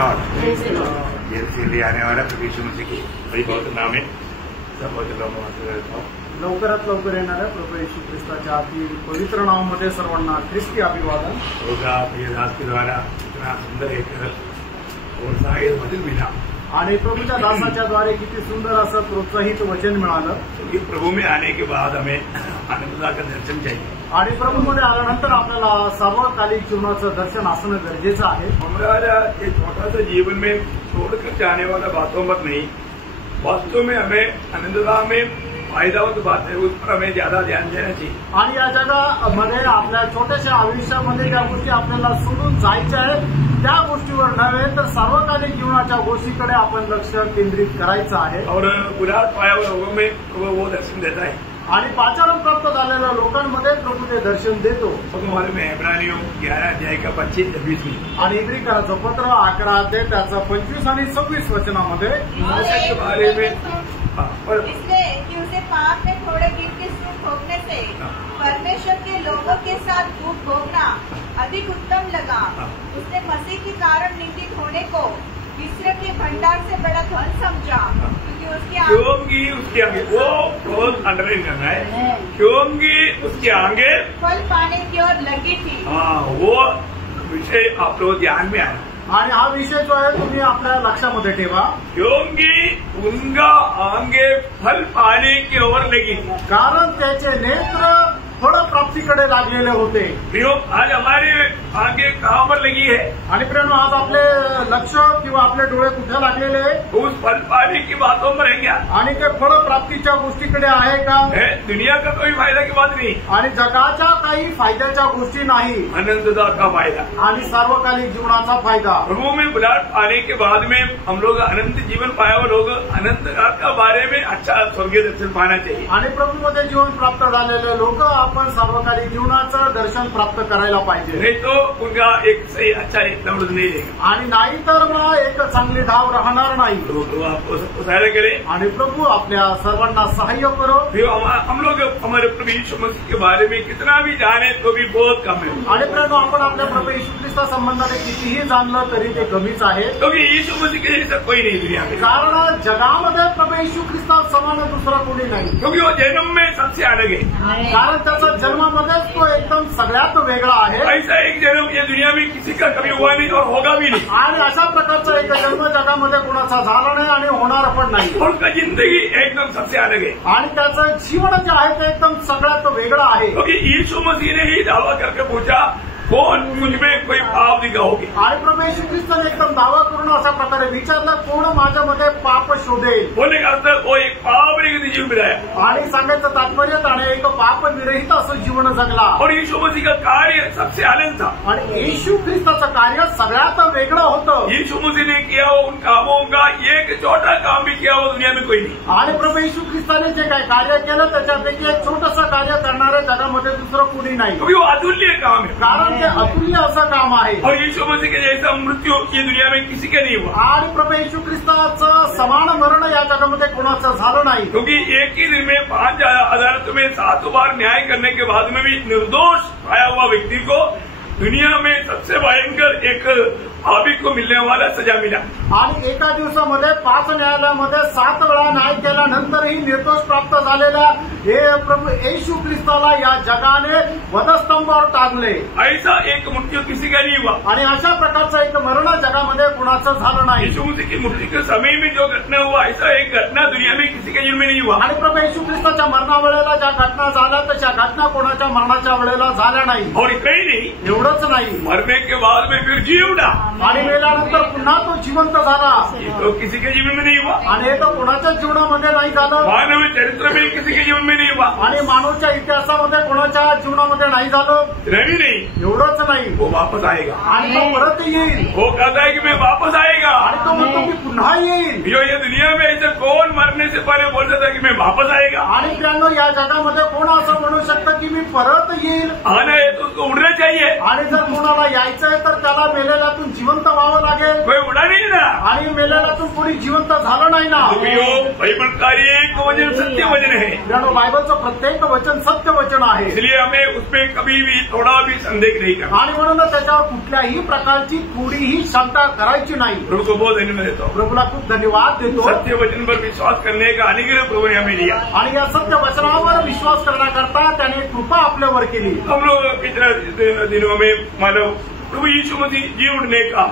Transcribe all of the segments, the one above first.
Lord. ये आने वाला प्रभु यीशु मसीह की बड़ी बहुत नाम है, सब बहुत लोग लवकरात लवकर येणाऱ्या प्रभू येशू ख्रिस्ताच्या अति पवित्र नावामध्ये सर्वांना ख्रिस्ती अभिवादन। होगा प्रिय दास के द्वारा इतना सुंदर एक और शायद वचन मिला आणि प्रभूच्या दासाच्या द्वारे किती सुंदर असं प्रोत्साहित वचन मिळालं। क्योंकि प्रभु में आने के बाद हमें आनंदा का दर्शन चाहिए आणि प्रभूमध्ये आल्यानंतर आपल्याला सार्वकालिक जीवनाचं दर्शन असणं गरजेचं आहे। हमारा ये छोटा सा जीवन में छोड़कर जाने वाला बातों पर नहीं, वास्तव में हमें आनंदता में फायदावत बात है, उस पर हमें ज्यादा ध्यान देना चाहिए। आणि या जगामध्ये आपल्या छोट्याशा आयुष्यामध्ये ज्या गोष्टी आपल्याला सोडून जायच्या आहेत त्या गोष्टीवर नव्हे तर सार्वकालिक जीवनाच्या गोष्टीकडे आपण लक्ष केंद्रित करायचं आहे। और गुलाब पाया हुआ लोगों में प्रभु वो दर्शन देता है आणि पाचारण प्राप्त झालेल्या लोकांमध्ये प्रभू ते दर्शन देतो। हमारे में इब्रानियों 11 अध्याय का 25-26 में आणि इब्रिकाचं पत्र 11 अध्याय त्याचं 25 आणि 26 वचनामध्ये के बारे में इसलिए कि उसे पाप में थोड़े दिन के सुख भोगने से परमेश्वर के लोगों के साथ दुख भोगना अधिक उत्तम लगा। उसने मसीह के कारण निंदित होने को ईश्वर के भंडार से बड़ा धन समझा, क्योंकि उसके आगे वो बहुत अंडरलाइन करना है, क्योंकि उसके आगे फल पाने की ओर लगी थी। हाँ, वो विषय आप लोग ध्यान में आए आणि हा विषय जो आहे तुम्ही आपल्या लक्षामध्ये ठेवा। क्योंकि उनका आगे फल पाने की ओर लगी, कारण त्याचे नेत्र फळ प्राप्तीकडे लागलेले होते। आज हमारे आगे कहाँ पर लगी है आणि प्रेम आज आपले लक्ष किंवा आपले डोळे कुठे लागलेले आहे? उस फल पाने की बातों पर है क्या? आणि ते फळ प्राप्तीच्या गोष्टीकडे आहे का? दुनिया का कोई फायदा की बात नहीं, आणि जगाच्या काही फायद्याच्या गोष्टी नाही, आनंदता का फायदा आणि सार्वकालिक जीवनाचा फायदा। प्रभु में बुलाहट आने के बाद में हम लोग अनंत जीवन पाया हुआ लोग अनंत काल का बारे में अच्छा स्वर्गीय दर्शन पाना चाहिए। आणि प्रभूमध्ये जीवन प्राप्त झालेले लोक आपण सार्वकालिक जीवनाचं दर्शन प्राप्त करायला पाहिजे, नहीं तो उनका एक सही अच्छा एक दौड़ नहीं रहेगा। आणि नाही तर मग एक चांगली धाव राहणार नाही। तो आपको सबको सहायता करे आणि प्रभू आपल्या सर्वांना सहाय्य करो। हम लोग हमारे प्रभु यीशु मसीह के बारे में कितना भी जाने तो भी बहुत कम है। आणि प्रभू आपण आपल्या प्रभू येशू ख्रिस्ता संबंधाने कितीही जाणलं तरी ते कमीच आहे, क्योंकि यीशु मसीह के जैसा कोई नहीं दुनिया में। कारण जगामध्ये प्रभू येशू ख्रिस्ता समान दुसरा कोणी नाही, क्योंकि वो जन्म में सबसे अलग है, कारण त्याचा जन्मामध्येच तो एकदम सगळ्यात वेगळा आहे। ऐसा एक जन्म ये दुनिया में किसी का कभी हुआ नहीं और होगा भी नहीं। आणि अशा प्रकारचा एक जन्म जगामध्ये कोणाचा झाला नाही आणि होणार पण नाही। उनका जिंदगी एकदम सबसे अलग है, आणि त्याचं जीवन जे आहे ते एकदम सगळ्यात वेगळं आहे। क्योंकि यीशु मसीह ने ही दावा करके पूछा, कौन मुझ में कोई पाप दिखाओगे? आणि प्रभू येशू ख्रिस्ताने एकदम दावा करून अशा प्रकारे विचारला, कोण माझ्यामध्ये पाप शोधेल? बोलने का अर्थ वो एक पाप रहित जीवन मिलाया, आणि सांगायचं तात्पर्य त्याने एक पाप विरहित असं जीवन जगला। और यीशु मसीह का कार्य सबसे अलग था, आणि येशू ख्रिस्ताचं कार्य सगळ्यात वेगळं होतं। यीशु मसीह ने किया वो उन कामों का एक छोटा काम भी किया वो दुनिया में कोई नहीं। आणि प्रभू येशू ख्रिस्ताने जे काही कार्य केलं त्याच्यापैकी एक छोटंसं कार्य करणारे जगामध्ये दुसरं कोणी नाही, क्योंकि वो अतुल्य काम है, कारण ते अतुल्य असं काम आहे। और यीशु मसीह के जैसा मृत्यु ये दुनिया में किसी का नहीं हुआ, आणि प्रभू येशू ख्रिस्ताचं समान मरण या जगामध्ये कोणाचं झालं नाही, क्योंकि एक ही दिन में 5 अदालतों में 7 बार न्याय करने के बाद में भी निर्दोष पाया हुआ व्यक्ति को दुनिया में सबसे भयंकर एक पापी को मिलने वाला सजा मिला। आणि एका दिवसामध्ये 5 न्यायालयामध्ये 7 वेळा न्याय केल्यानंतरही निर्दोष प्राप्त झालेल्या हे प्रभू येशू ख्रिस्ताला या जगाने वधस्तंभावर टांगले। ऐसा एक मृत्यू किसी का नहीं हुआ, आणि अशा प्रकारचं एक मरण जगामध्ये कुणाचं झालं नाही। यीशु मसीह की मृत्यु के समय में जो घटना हुआ, ऐसा एक घटना दुनिया में किसी के जीवन में नहीं हुआ। आणि प्रभू येशू ख्रिस्ताच्या मरणावेळेला ज्या घटना झाल्या तशा घटना कोणाच्या मरणाच्या वेळेला झाल्या नाही। और काही नाही, एवढंच नाही, मरने के बाद में फिर जी उठा, आणि मेल्यानंतर पुन्हा तो जिवंत झाला। ये तो किसी के जीवन में नहीं हुआ, आणि हे तर कोणाच्याच जीवनामध्ये नाही झालं, मानव चरित्र में किसी के जीवन में नहीं हुआ, आणि मानवच्या इतिहासामध्ये कोणाच्या जीवनामध्ये नाही झालं। रवि नहीं, एवढंच नाही, वो वापस आएगा, आणि तो परत येईल, वो कहता है कि मैं वापस आएगा, आणि तो म्हणतो की पुन्हा येईल। जो ये दुनिया में ऐसे कौन मरने से पहले बोल सकता है कि मैं वापस आएगा? आणि त्यानं या जगामध्ये कोण असं म्हणू शकतं की मी परत येईल? आना है तो उसको उड़ना चाहिए, आणि जर कोणाला यायचंय तर त्याला मेलेल्यातून जिवंत व्हावं लागेल। कोई उड़ा नहीं ना, आणि मेलेल्यातून कोणी जिवंत झालं नाही ना. बाइबल का एक वचन सत्य वचन है. बायबलचं प्रत्येक वचन सत्य वचन आहे. इसलिए हमें उसमें कभी भी थोड़ा भी संदेह नहीं करना. आणि म्हणून त्याच्यावर कुठल्याही प्रकारची थोडीही शंका करायची नाही. प्रभु को बहुत धन्यवाद देता हूँ. प्रभूला खूप धन्यवाद देतो. सत्य वचन पर विश्वास करने का अनुग्रह प्रभु ने हमें दिया. आणि या सत्य वचनावर विश्वास करण्याकरता त्याने कृपा आपल्यावर केली. हम लोग पिछले दिनों में मानव प्रभु यीशु मसीह जी उठने का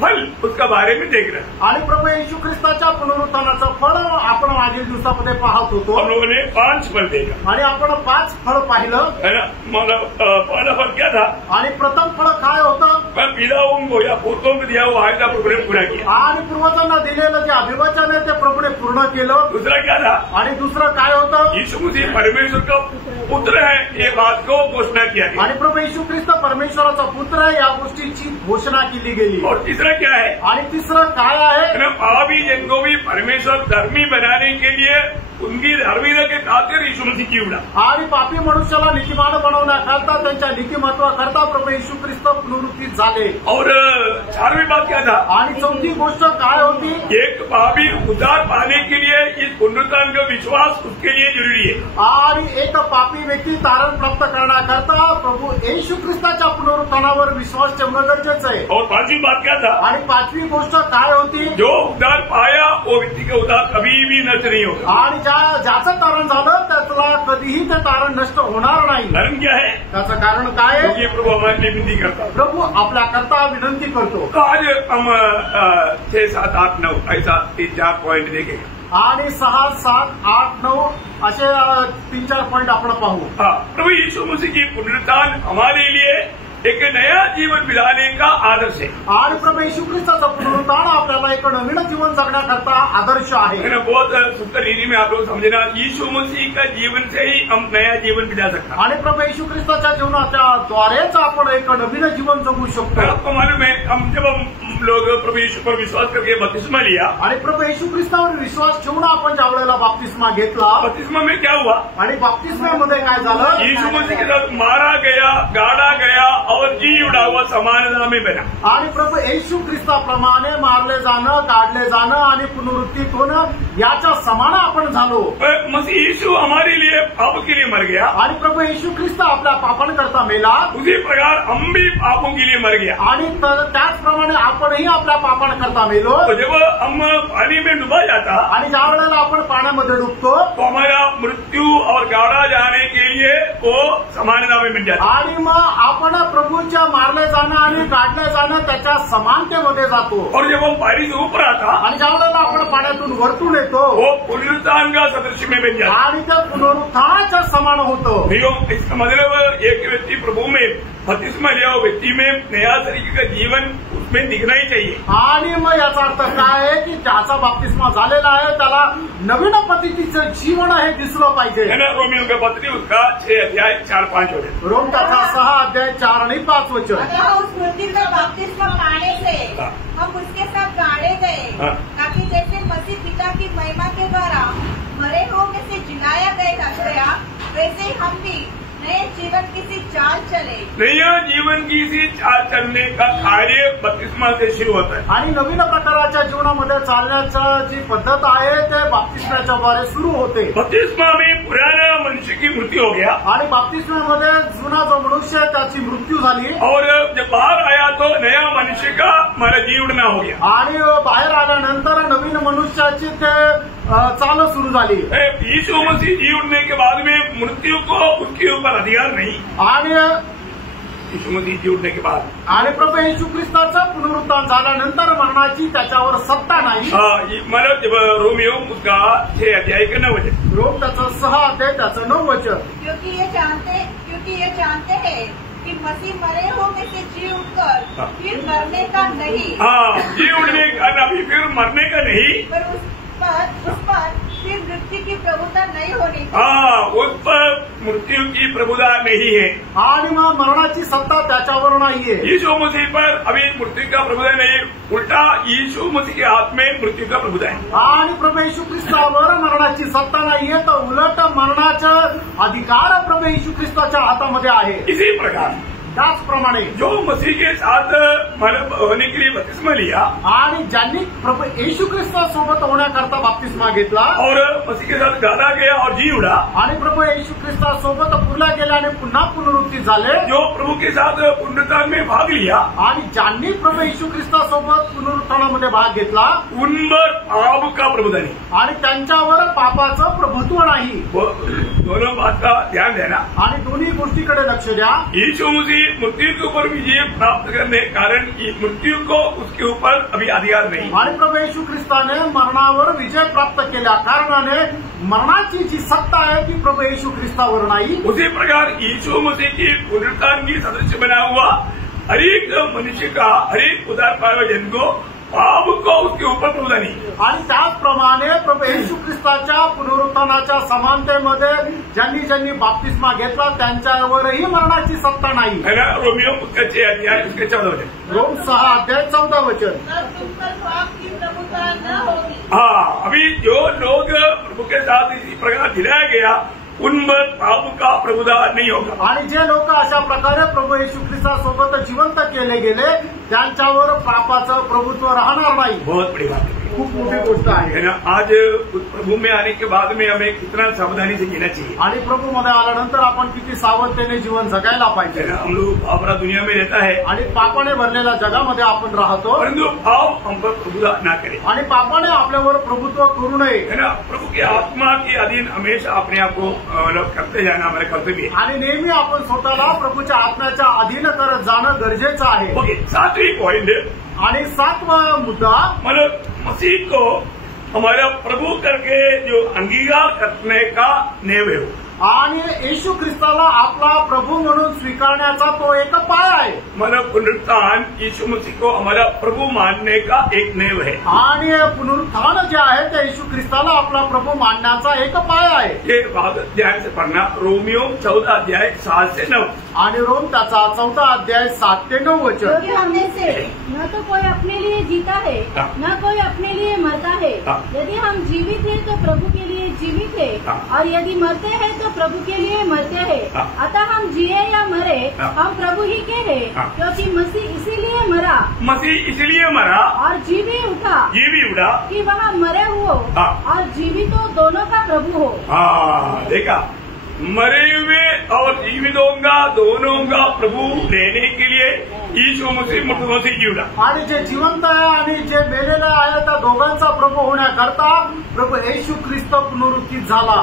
फल उसका बारे में देख रहे हैं. आणि प्रभू येशू ख्रिस्ताच्या पुनरुत्थानाचं फळ आपण मागील दिवसामध्ये पाहत होतो. हम लोगों ने 5 फल देखा आणि आपण 5 फळ पाहिलं है ना. मतलब पहला फल क्या था. आणि प्रथम फळ काय होतं. पिताओं को या पूर्वों को दिया वो वायदा प्रभु ने पूरा किया. आणि पूर्वजांना दिलेलं जे अभिवचन आहे ते प्रभूने पूर्ण केलं. दूसरा क्या था. आणि दुसरं काय होतं. यीशु मसीह परमेश्वर का पुत्र है ये बात को घोषणा किया गया. आणि प्रभू येशू ख्रिस्त परमेश्वराचा पुत्र आहे या गोष्टीची घोषणा केली गेली. और तीसरा क्या है. आणि तिसरं काय आहे. पापी जन को भी परमेश्वर धर्मी बनाने के लिए उनकी धार्मिकता के खातिर यीशु मसीह की उड़ा. आणि पापी मनुष्याला नीतिमान बनवण्याकरता त्यांच्या नीतिमत्वाकरता प्रभू येशू ख्रिस्त पुनरुत्थित झाले. और 4वीं बात क्या था. आणि चौथी गोष्ट काय होती. एक पापी उद्धार पाने के लिए इस पुनरुत्थान का विश्वास उसके लिए जरूरी है. आणि एक पापी व्यक्ती तारण प्राप्त करण्याकरता प्रभू येशू ख्रिस्ताच्या पुनरुत्थानावर विश्वास ठेवणं गरजेचं आहे. और 5वीं बात क्या था. आणि 5वी गोष्ट काय होती. जो उद्धार पाया वो व्यक्ति का उद्धार कभी भी नष्ट नहीं होगा. आणि ज्याचं तारण झालं त्याला कधीही ते तारण नष्ट होणार नाही. कारण क्या है. त्याचं कारण काय आहे. प्रभु हमारे लिए विनती करता. प्रभू आपल्याकरता विनंती करतो. तो आज हम 6, 7, 8, 9 ऐसा 3-4 पॉइंट देखेंगे. आणि 6, 7, 8, 9 असे 3-4 पॉइंट आपण पाहू. प्रभु यीशु मसीह की पुनरुत्थान हमारे लिए एक नया जीवन दिलाने का आदर्श है. आणि प्रभू येशू ख्रिस्ताचं पुनरुत्थान आपल्याला एक नवीन जीवन जगण्याकरता आदर्श आहे. बहुत सुंदर हिंदी में आप लोग समझना. यीशु मसीह का जीवन से ही हम नया जीवन बिता सकते हैं. आणि प्रभू येशू ख्रिस्ताच्या जीवनाच्या द्वारेच आपण एक नवीन जीवन जगू शकतो. आपको मालूम है जब हम लोग प्रभु यीशु पर विश्वास करके बपतिस्मा लिया. आणि प्रभू येशू ख्रिस्तावर विश्वास ठेवून आपण ज्या वेळेला बपतिस्मा घेतला. बपतिस्मा में क्या हुआ. आणि बपतिस्म्यामध्ये काय झालं. यीशु मसीह के साथ मारा गया, गाड़ा गया और जी उड़ा हुआ समानता में बना. आणि प्रभू येशू ख्रिस्ताप्रमाणे मारले जाणं, काढले जाणं आणि पुनरुत्थित होणं याच्या समान आपण झालो. मसीह यीशु हमारे लिए पापों के लिए मर गया. आणि प्रभू येशू ख्रिस्त आपल्या पापांकरता मेला. उसी प्रकार हम भी पापों के लिए मर गया. आणि त्याचप्रमाणे आपणही आपल्या पापांकरता मेलो. तो जब हम पानी में डुबा जाता. आणि ज्या वेळेला आपण पाण्यामध्ये डुबतो तो हमारा मृत्यू और गाड़ा जाने के लिए वो समानता में मिल जाता. आणि मग आपण प्रभूच्या मारले जाणं आणि काढले जाणं त्याच्या समानतेमध्ये जातो. और जब हम पानी से ऊपर आता. आणि ज्या वेळेला आपण पाण्यातून वरतून येतो वो पुनरुत्थान का सदृश्य में बन जाता. आणि ते पुनरुत्थानाच्या समान होतं. इसका मतलब एक व्यक्ति प्रभु में बपतिस्मा लिया व्यक्ति में नया तरीके का जीवन उसमें दिखना ही चाहिए. आणि मग याचा अर्थ काय आहे की ज्याचा बपतिस्मा झालेला आहे त्याला नवीन पद्धतीचं जीवन हे दिसलं पाहिजे. रोमियो का पत्री उसका 6 अध्याय 4-5 वचन. रोम त्याचा 6 अध्याय 4 आणि 5 वचन. उस मृत्यु का बपतिस्मा पाने से हम उसके साथ गाड़े गए ताकि जैसे मसीह पिता की महिमा के द्वारा मरे हुओं में से जिलाया गया वैसे ही हम भी नए जीवन की सी चाल चले. नया जीवन की सी चाल चलने का कार्य बपतिस्मा से शुरू होता है. आणि नवीन प्रकाराच्या जीवनामध्ये चालण्याचा जी पद्धत आहे ते बपतिस्म्याच्या द्वारे सुरू होते. बपतिस्मा में पुराना मनुष्य की मृत्यु हो गया. आणि बपतिस्म्यामध्ये जुना जो मनुष्य आहे त्याची मृत्यू झाली. और जब बाहर आया तो नया मनुष्य का हमारा जी उड़ना हो गया. आणि बाहेर आल्यानंतर नवीन मनुष्याची ते चाल सुरू झाली. यीशु मसीह जी उठने के बाद में मृत्यू को उसके ऊपर अधिकार नहीं. आणि यीशु मसीह जी उठने के बाद आणि प्रभू येशू ख्रिस्ताचं पुनरुत्थान झाल्यानंतर मरणाची त्याच्यावर सत्ता नाही. मतलब जब रोमियो उसका 6 अध्याय का 9 वचन. रोम त्याचं 6 अध्याय त्याचं 9 वचन. क्योंकि ये जानते हैं कि मसीह मरे हो में से जी उठकर फिर मरने का नहीं. जी उठने का अभी फिर मरने का नहीं. पर उस पर फिर मृत्यु की प्रभुता नहीं होनी. उस पर मृत्यु की प्रभुता नहीं है. आणि मग मरणाची सत्ता त्याच्यावर नाहीये. यीशु मसीह पर अभी मृत्यू का प्रभुता नहीं. उल्टा यीशु मसीह के हाथ में मृत्यू का प्रभुता है. आणि प्रभू येशू ख्रिस्तावर मरणाची सत्ता नाहीये तर उलट मरणाचा अधिकार प्रभू येशू ख्रिस्ताच्या हातामध्ये आहे. इसी प्रकार त्याचप्रमाणे जो मसीह के साथ मतलब होने के लिए बपतिस्मा लिया आणि ज्यांनी प्रभू येशू ख्रिस्तासोबत होण्याकरता बाप्तिस्मा घेतला और मसीह के साथ गाड़ा गया और जी उड़ा, आणि प्रभू येशू ख्रिस्तासोबत पुरला गेला आणि पुन्हा पुनरुत्थान झाले, जो प्रभु के साथ पुनरुत्थान में भाग लिया, आणि ज्यांनी प्रभू येशू ख्रिस्तासोबत पुनरुत्थानामध्ये भाग घेतला उन पर पाप का प्रभुता नहीं। आणि त्यांच्यावर पापाचं प्रभुत्व नाही। दोनों बात का ध्यान देना। आणि दोन्ही गोष्टीकडे लक्ष द्या। यीशु मसीह मृत्यु के ऊपर विजय प्राप्त करने के कारण मृत्यू को उसके ऊपर अभी अधिकार नहीं। आणि प्रभू येशू ख्रिस्ताने मरणावर विजय प्राप्त केल्या कारणाने मरणाची जी सत्ता आहे ती प्रभू येशू ख्रिस्तावर नाही। उसी प्रकार यीशु मसीह की पुनरुत्थान की सदस्य बना हुआ हर एक मनुष्य का, हर एक उद्धार पाए हुए जन को पाप को उसके ऊपर प्रभुता नहीं। आणि त्याचप्रमाणे प्रभू येशू ख्रिस्ताच्या पुनरुत्थानाच्या समानतेमध्ये ज्यांनी ज्यांनी बाप्तिस्मा घेतला त्यांच्यावरही मरणाची सत्ता नाही। है ना? रोमियो उसका 6 अध्याय उसके 14 वचन, रोम 6 अध्याय 14 वचन। तब तुम पर पाप की प्रभुता न होगी। हाँ, अभी जो लोग प्रभु के साथ इसी प्रकार दिलाया गया उन पर पाप का प्रभुता नहीं होगा। आणि जे लोक अशा प्रकारे प्रभू येशू ख्रिस्तासोबत जिवंत केले गेले त्यांच्यावर पापाचं प्रभुत्व राहणार नाही। बहुत बड़ी बात है, खूप मोठी गोष्ट आहे। है ना? आज प्रभु में आने के बाद में हमें कितना सावधानी से जीना चाहिए। आणि प्रभु मध्ये आल्यानंतर आपण किती सावधतेने जीवन जगायला पाहिजे। है ना? हम लोग पापरा दुनिया में रहता है आणि पापाने भरलेल्या जगामध्ये आपण राहतो, परंतु पाप हम पर प्रभुता ना करे। आणि पापाने आपल्यावर प्रभुत्व करू नये। है ना? प्रभु की आत्मा के अधीन हमेशा अपने आप को करते जाना हमारे कर्तव्य है। आणि नेहमी आपण स्वतःला प्रभूच्या आत्म्याच्या अधीन करत जाणं गरजेचं आहे। ओके, 7वीं पॉइंट, आणि 7वा मुद्दा मतलब मसीह को हमारा प्रभु करके जो अंगीकार करने का नेव है। आणि येशू ख्रिस्ताला आपला प्रभू म्हणून स्वीकारण्याचा तो एक पाय आहे। मतलब पुनरुत्थान यीशु मसीह को हमारा प्रभु मानने का एक नेव है। आणि पुनरुत्थान जे आहे ते येशू ख्रिस्ताला आपला प्रभू मानण्याचा एक पाय आहे। ये बात ध्यान से पढ़ना, रोमियो 14 अध्याय 7 से 9। आणि रोम त्याचा 14 अध्याय 7 ते 9 वचन। क्योंकि हमने से न तो कोई अपने लिए जीता है न कोई अपने लिए मरता है। यदि हम जीवित हैं तो प्रभु के लिए जीवित है, और यदि मरते हैं तो प्रभु के लिए मरते हैं। अतः हम जिए या मरे हम प्रभु ही के हैं, क्योंकि मसीह इसीलिए मरा, मसीह इसलिए मरा और जी भी उठा, कि वह मरे हो और जीवित हो दोनों का प्रभु हो। हाँ, देखा, मरे हुए और जीवितों का दोनों का प्रभु लेने के लिए यीशु मसीह मृत्यूओं से जीवला। आणि जे जिवंत आहे आणि जे मेलेले आहे त्या दोघांचा प्रभू होण्याकरता प्रभू येशू ख्रिस्त पुनरुत्थित झाला।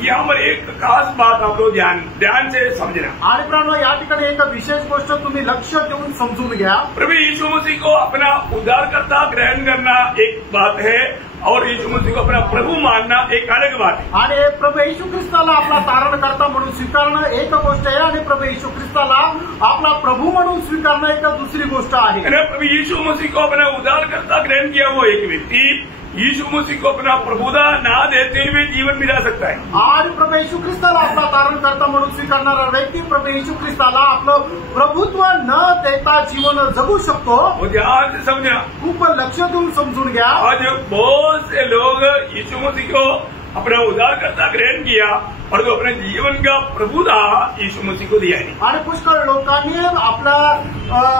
यहाँ पर एक खास बात आप लोग ध्यान से समझना। आणि प्राणो या ठिकाणी एक विशेष गोष्ट तुम्ही लक्ष देऊन समजून घ्या। प्रभु यीशु मसीह को अपना उद्धारकर्ता ग्रहण करना एक बात है, और यीशु मसीह को अपना प्रभु मानना एक अलग बात है। आणि प्रभू येशू ख्रिस्ताला आपला तारणकर्ता म्हणून स्वीकारणं एक गोष्ट आहे, आणि प्रभू येशू ख्रिस्ताला आपला प्रभू म्हणून स्वीकारणं एक दुसरी गोष्ट आहे। प्रभु यीशु मसीह को अपना उद्धारकर्ता ग्रहण किया हुआ एक व्यक्ति यीशु मसीह को अपना प्रभुता ना देते हुए जीवन बिता सकता है। आणि प्रभू येशू ख्रिस्ताला आपला तारणकर्ता म्हणून स्वीकारणारा व्यक्ती प्रभू येशू ख्रिस्ताला आपलं प्रभुत्व न देता जीवन जगू शकतो। ध्यान से समझना, खूप लक्ष देऊन समजून घ्या। आज बहुत से लोग यीशु मसीह को अपना उद्धारकर्ता ग्रहण किया और तो अपने जीवन का प्रभुता यीशु मसीह को दिया नहीं। आणि पुष्कळ लोकांनी आपला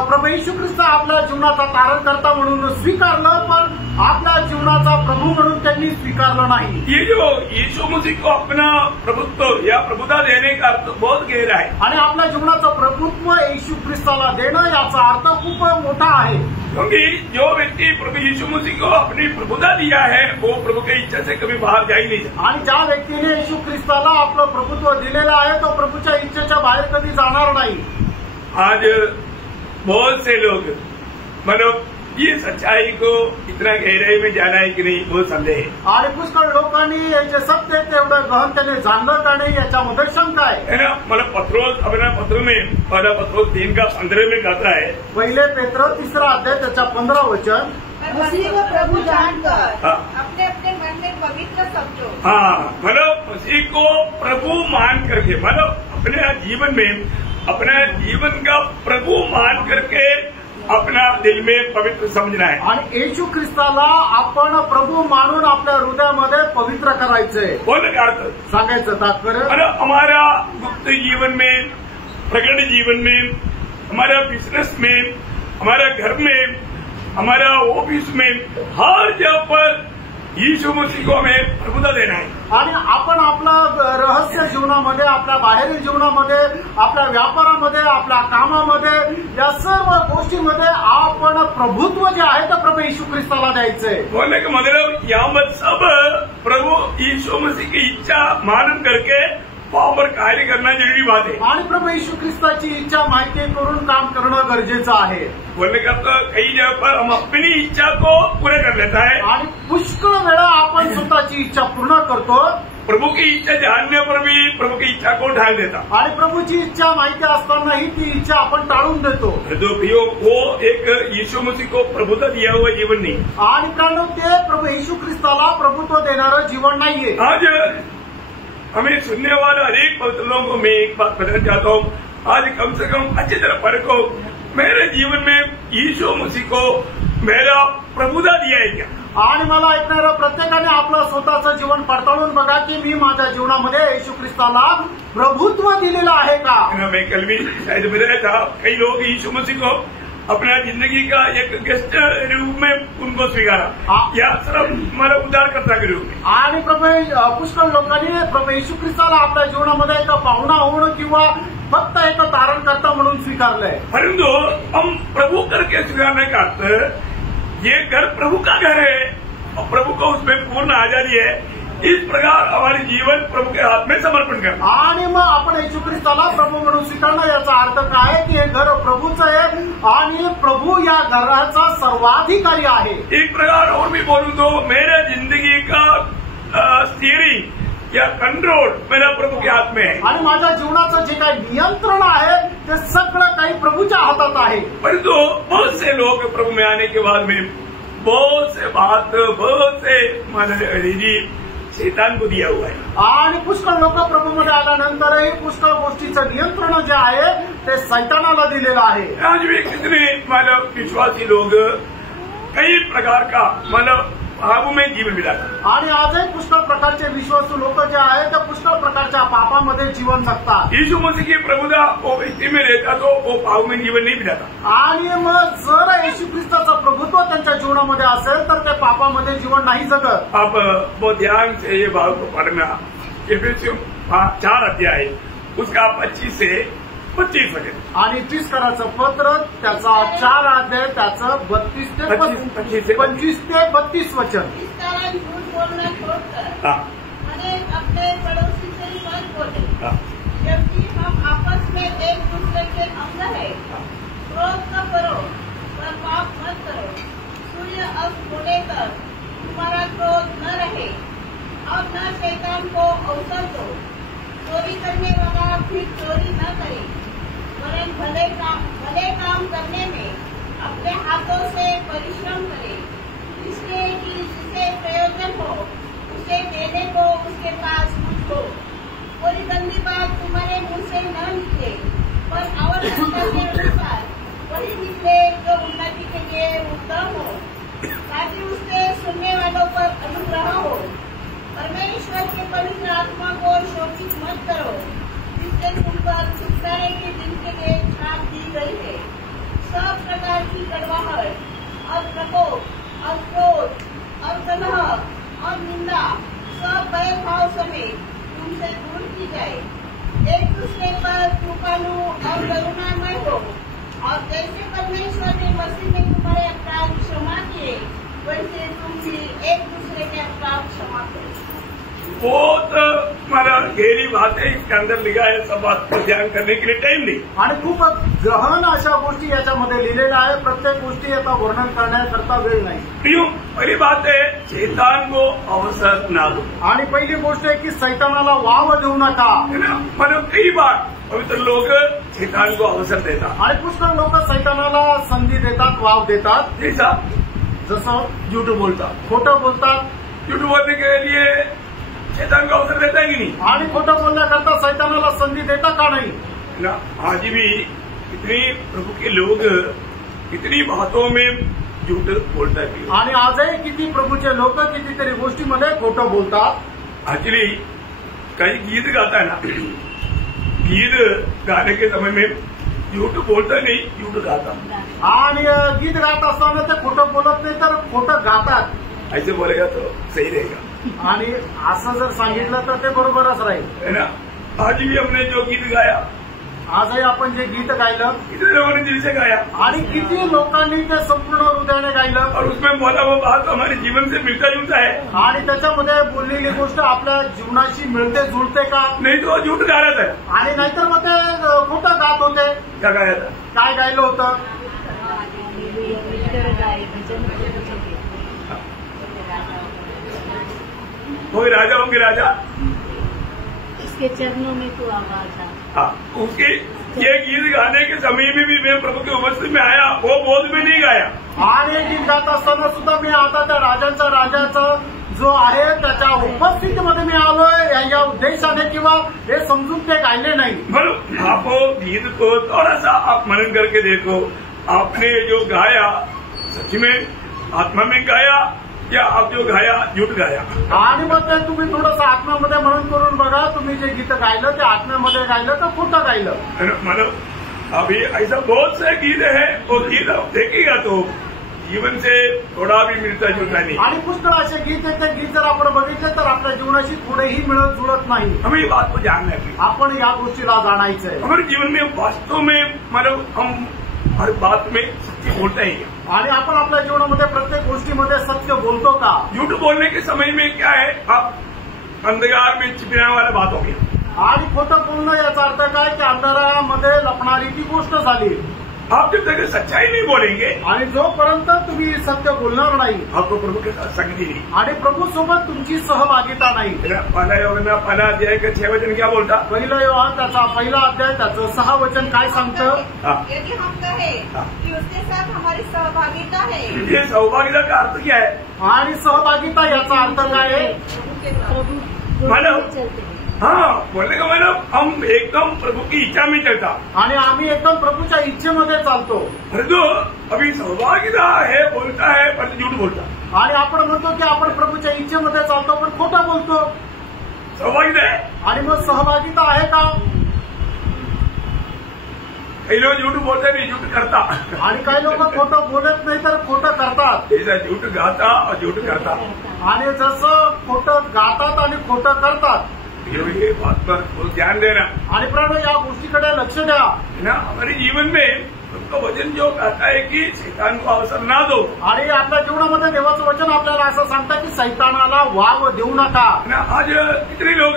प्रभू येशू ख्रिस्त आपल्या जीवनाचा तारणकर्ता म्हणून स्वीकारलं, पण आपल्या जीवनाचा प्रभू म्हणून त्यांनी स्वीकारलं नाही। ये जो यीशु मसीह को अपना प्रभुत्व या प्रभुता देने का अर्थ बहुत गहरा है। आणि आपल्या जीवनाचं प्रभुत्व येशू ख्रिस्ताला देणं याचा अर्थ खूप मोठा आहे। क्योंकि जो व्यक्ति प्रभु यीशु मसीह को अपनी प्रभुता दिया है वो प्रभु की इच्छा से कभी बाहर जा ही नहीं सकता। आणि ज्या व्यक्तीने येशू ख्रिस्ताला आपलं प्रभुत्व दिलेलं आहे तो प्रभूच्या इच्छेच्या बाहेर कधी जाणार नाही। आज बहुत से लोग मतलब ये सच्चाई को इतना गहराई में जाना है कि नहीं वो संदेह है। आणि पुष्कळ लोकांनी याचे सत्य तेवढं गहनतेने जाणलं का नाही याच्यामध्ये शंका आहे ना। मतलब पत्रोस अपना पत्र में पहला पत्रोस 3:15 में कहता है, पहिले पेत्र 3 अध्याय त्याच्या 15 वचन, मसीह को प्रभु जानकर अपने अपने मन में पवित्र समझो। हाँ, मतलब मसीह को प्रभु मान करके, मतलब अपने जीवन में अपने जीवन का प्रभु मान करके अपना दिल में पवित्र समझना है। आणि येशू ख्रिस्ताला आपण प्रभू मानून आपल्या हृदयामध्ये पवित्र करायचंय। बोलने का अर्थ सांगायचं तात्पर्य, हमारा गुप्त जीवन में, प्रकट जीवन में हमारा बिजनेस में, हमारा घर में, हमारा ऑफिस में, हर जगह पर यीशु मसीह को हमें प्रभुता देना है। आणि आपण आपला रहस्य जीवनामध्ये, आपल्या बाहेरील जीवनामध्ये, आपल्या व्यापारामध्ये, आपल्या कामामध्ये, या सर्व गोष्टीमध्ये आपण प्रभुत्व जे आहे ते प्रभू यीशु ख्रिस्ताला द्यायचंय। बोलने का मतलब यहाँ पर सब प्रभु यीशु मसीह की इच्छा मानन करके वहां पर कार्य करना जरूरी बात है। आणि प्रभू यीशु ख्रिस्ताची इच्छा माहिती करून काम करणं गरजेचं आहे। बोलने का तो कई जगह पर हम अपनी इच्छा को पूरा कर लेता है आणि पुष्कळ वेळा आपण स्वतःची इच्छा पूर्ण करतो, प्रभु की इच्छा जानने पर भी प्रभु की इच्छा को ढाल देता। आणि प्रभूची इच्छा माहिती असतानाही ती इच्छा आपण टाळून देतो। प्रियो, वो एक यीशु मसीह को प्रभुता दिया हुआ जीवन नहीं। आणि कारण ते प्रभू यीशु ख्रिस्ताला प्रभुत्व देणारं जीवन नाहीये। आज हमें सुनने वाले हरेक पवित्र लोगों को मैं एक बात बताना चाहता हूँ, आज कम से कम अच्छी तरह परखो, मेरे जीवन में यीशु मसीह को मेरा प्रभुता दिया है क्या? आणि मला ऐकणाऱ्या प्रत्येकाने आपलं स्वतःचं जीवन पडताळून बघा की मी माझ्या जीवनामध्ये येशू ख्रिस्ताला प्रभुत्व दिलेलं आहे का? मैं कल भी शायद बताया था, कई लोग यीशु मसीह को अपना जिंदगी का एक गेस्ट रूप में उनको स्वीकारा, या सिर्फ हमारा उद्धारकर्ता के रूप में। आणि प्रभू पुष्कळ लोकांनी प्रभू येशू ख्रिस्ताला आपल्या जीवनामध्ये एक पाहुणा होऊन किंवा फक्त एक तारणकर्ता म्हणून स्वीकारलंय। परंतु हम प्रभु करके स्वीकारने का अर्थ ये घर प्रभु का घर है और प्रभु को उसमें पूर्ण आजादी है, इस प्रकार हमारे जीवन प्रभु के हाथ में समर्पण करना। आणि मग आपण येशू ख्रिस्ताला प्रभू म्हणून स्वीकारणं याचा अर्थ काय की हे घर प्रभूचं आहे आणि प्रभू या घराचा सर्वाधिकारी आहे। एक प्रकार और भी बोलूं तो मेरे जिंदगी का स्टीयरिंग या कंट्रोल मेरा प्रभु के हाथ में है। आणि माझ्या जीवनाचं जे काही नियंत्रण आहे ते सगळं काही प्रभूच्या हातात आहे। परंतु बहुत से लोग प्रभु में आने के बाद में बहुत से शैतान को दिया हुआ है। आणि पुष्कळ लोक प्रभूमध्ये आल्यानंतरही पुष्कळ गोष्टीचं नियंत्रण जे आहे ते सैतानाला दिलेलं आहे। आज भी कितने विश्वासी लोग कई प्रकार का पापों में जीवन बितातात। आणि आजही पुष्कळ प्रकारचे विश्वासू लोक जे आहेत ते पुष्कळ प्रकारच्या पापामध्ये जीवन जगतात। यीशु मसीह की प्रभुता वो व्यक्ति में रहता तो वो पाप में जीवन नहीं बिताता। आणि मग जर येशू ख्रिस्ताचं प्रभुत्व त्यांच्या जीवनामध्ये असेल तर ते पापामध्ये जीवन नाही जगत। आप बहुत ध्यान से ये भाव को पढ़ना, एफेसियों 4 अध्याय उसका 25 से 25 वचन आणि 30 कराचं पत्र त्याचा 4 अध्याय त्याचं 32 ते 32 वचन। इस कारण झूठ बोलना छोड़कर अपने पड़ोसी से सच बोले, जबकि हम आपस में एक दूसरे के अंग हैं। क्रोध न करो पर पाप मत करो। सूर्य अस्त होने तक तुम्हारा क्रोध न रहे और न शैतान को अवसर दो। चोरी करने वाला फिर चोरी न करे, वरन भले काम करने में अपने हाथों से परिश्रम करे, इसलिए कि जिसे प्रयोजन हो उसे देने को उसके पास कुछ हो। कोई गंदी बात तुम्हारे मुंह से न निकले, पर आवश्यकता के अनुसार वही निकले जो उन्नति के लिए उत्तम हो, ताकि उससे सुनने वालों पर अनुग्रह हो। परमेश्वर के पवित्र आत्मा को शोषित मत करो, जिससे तुम पर छुटकारे के दिन के लिए छाप दी गई है। सब प्रकार की कड़वाहट और प्रकोप और क्रोध और कलह और निंदा सब भयभाव समेत तुमसे दूर की जाए। एक दूसरे पर कृपालु और करुणामय हो, और जैसे परमेश्वर ने मसीह में तुम्हारे अपराध क्षमा किए, वैसे तुम भी एक दूसरे के अपराध क्षमा करो। बहुत गहरी बात है इसके अंदर लिखा है, सब बात पर ध्यान करने के लिए टाइम नहीं। आणि खूपच गहन अशा गोष्टी याच्यामध्ये लिहिलेल्या आहे, प्रत्येक गोष्टी आता वर्णन करण्याकरता वेळ नाही। क्यों? पहली बात है शैतान को अवसर ना दो। आणि पहिली गोष्ट आहे की सैतानाला वाव देऊ नका। कई बार पवित्र लोग शैतान को अवसर देतात आणि पुष्कळ लोक सैतानाला संधी देतात, वाव देतात। जसं झूठ बोलतात, खोटं बोलतात। झूठ बोलने के लिए शैतान को अवसर देता है कि नहीं? आणि खोटं बोलण्याकरता सैतानाला संधी देता का नाही? आज भी इतने प्रभु के लोग इतनी बातों में झूठ बोलता है। आणि आजही किती प्रभूचे लोक कितीतरी गोष्टीमध्ये खोटं बोलतात। एक्चुअली कई गीत गाता है ना, गीत गाने के समय में झूठ बोलता नहीं, झूठ गाता। आणि गीत गात असताना ते खोटं बोलत नाही तर खोटं गातात। ऐसे बोलेगा तो सही रहेगा। आणि असं जर सांगितलं तर ते बरोबरच राहील, है ना। आज भी हमने जो गीत गाया, आजही आपण जे गीत गायलं कितने लोगों ने दिल से गाया, आणि किती लोकांनी ते संपूर्ण हृदयाने गायलं, और उसमें बोला वो बात हमारे जीवन से मिलता जुलता है, आणि त्याच्यामध्ये बोललेली गोष्ट आपल्या जीवनाशी मिळते जुळते का? नहीं तो वो झूठ गा रहा था। आणि नाहीतर मग ते खोटं गात होते। क्या गाया था? काय गायलं होतं? कोई राजा होंगे, राजा इसके चरणों में तो आवाज आ। हाँ, उसके ये गीत गाने के समय में भी मैं प्रभु की उपस्थिति में आया, वो बोध में नहीं गाया। आणि गीत गात असताना सुद्धा मी आता त्या राजाचा जो आहे त्याच्या उपस्थितीमध्ये मी आलोय या उद्देशाने, किंवा हे समजून ते गायले नाही। मतलब आप गीत को थोड़ा सा आप मनन करके देखो, आपने जो गाया सच में आत्मा में गाया या आप जो गाया झूठ गाया? आणि मग ते तुम्ही थोडंसं आत्म्यामध्ये म्हणून करून बघा, तुम्ही जे गीत गायलं ते आत्म्यामध्ये गायलं का खोटं गायलं? मतलब अभी ऐसा बहुत से गीत है, वो गीत देखेगा तो जीवन से थोडा भी मिलता जुलता नहीं। आणि पुष्कळ असे गीत आहेत, ते गीत जर आपण बघितले तर आपल्या जीवनाशी थोडेही मिळत जुळत नाही। हमें ये बात को जानना है, आपण या गोष्टीला जाणायचंय। हमारे जीवन में वास्तव में मतलब हम हर बात में सत्य बोलते हैं, आणि आपण आपल्या जीवनामध्ये प्रत्येक गोष्टीमध्ये सत्य बोलतो का? झूठ बोलने के समय में क्या है, आप अंधकार में छिपने वाला बात हो गया। आणि खोटं बोलणं याचा अर्थ काय की अंधारामध्ये लपणारी ती गोष्ट झाली। आप जब तक सच्चाई नहीं बोलेंगे आणि जोपर्यंत तुम्ही सत्य बोलणार नाही, आपको प्रभु के साथ संगति नहीं। आणि प्रभू सोबत तुमची सहभागिता नाही। पहला योगना पहला अध्याय का 6 वचन क्या बोलता? पहिला योहान त्याचा पहिला अध्याय त्याचं 6 वचन काय सांगतं? यदि हम कहे कि उसके साथ हमारी सहभागिता है, ये सहभागिता का अर्थ क्या है? आणि सहभागिता याचा अर्थ काय आहे? मतलब हाँ, बोलने का मतलब हम एकदम प्रभु की इच्छा में चलता, आणि आम्ही एकदम प्रभूच्या इच्छेमध्ये चालतो। और जो अभी सहभागिता है बोलता है पर झूठ बोलता। आणि आपण म्हणतो की आपण प्रभूच्या इच्छेमध्ये चालतो पण खोटं बोलतो। सहभागिता है, आणि मग सहभागिता आहे का? कई लोग झूठ बोलते नहीं, झूठ करता। आणि काही लोक खोटं बोलत नाही तर खोटं करतात। ऐसा झूठ गाता और झूठ करता। आणि जसं खोटं गातात आणि खोटं करतात, ये बात पर बहुत ध्यान देना। आणि प्राण या गोष्टीकडे लक्ष द्या ना, हमारे जीवन में उनका वचन जो कहता है कि शैतान को अवसर ना दो। आणि आपल्या जीवनामध्ये देवाचं वचन आपल्याला असं सांगतं की सैतानाला वाव देऊ नका। ना, आज कितने लोग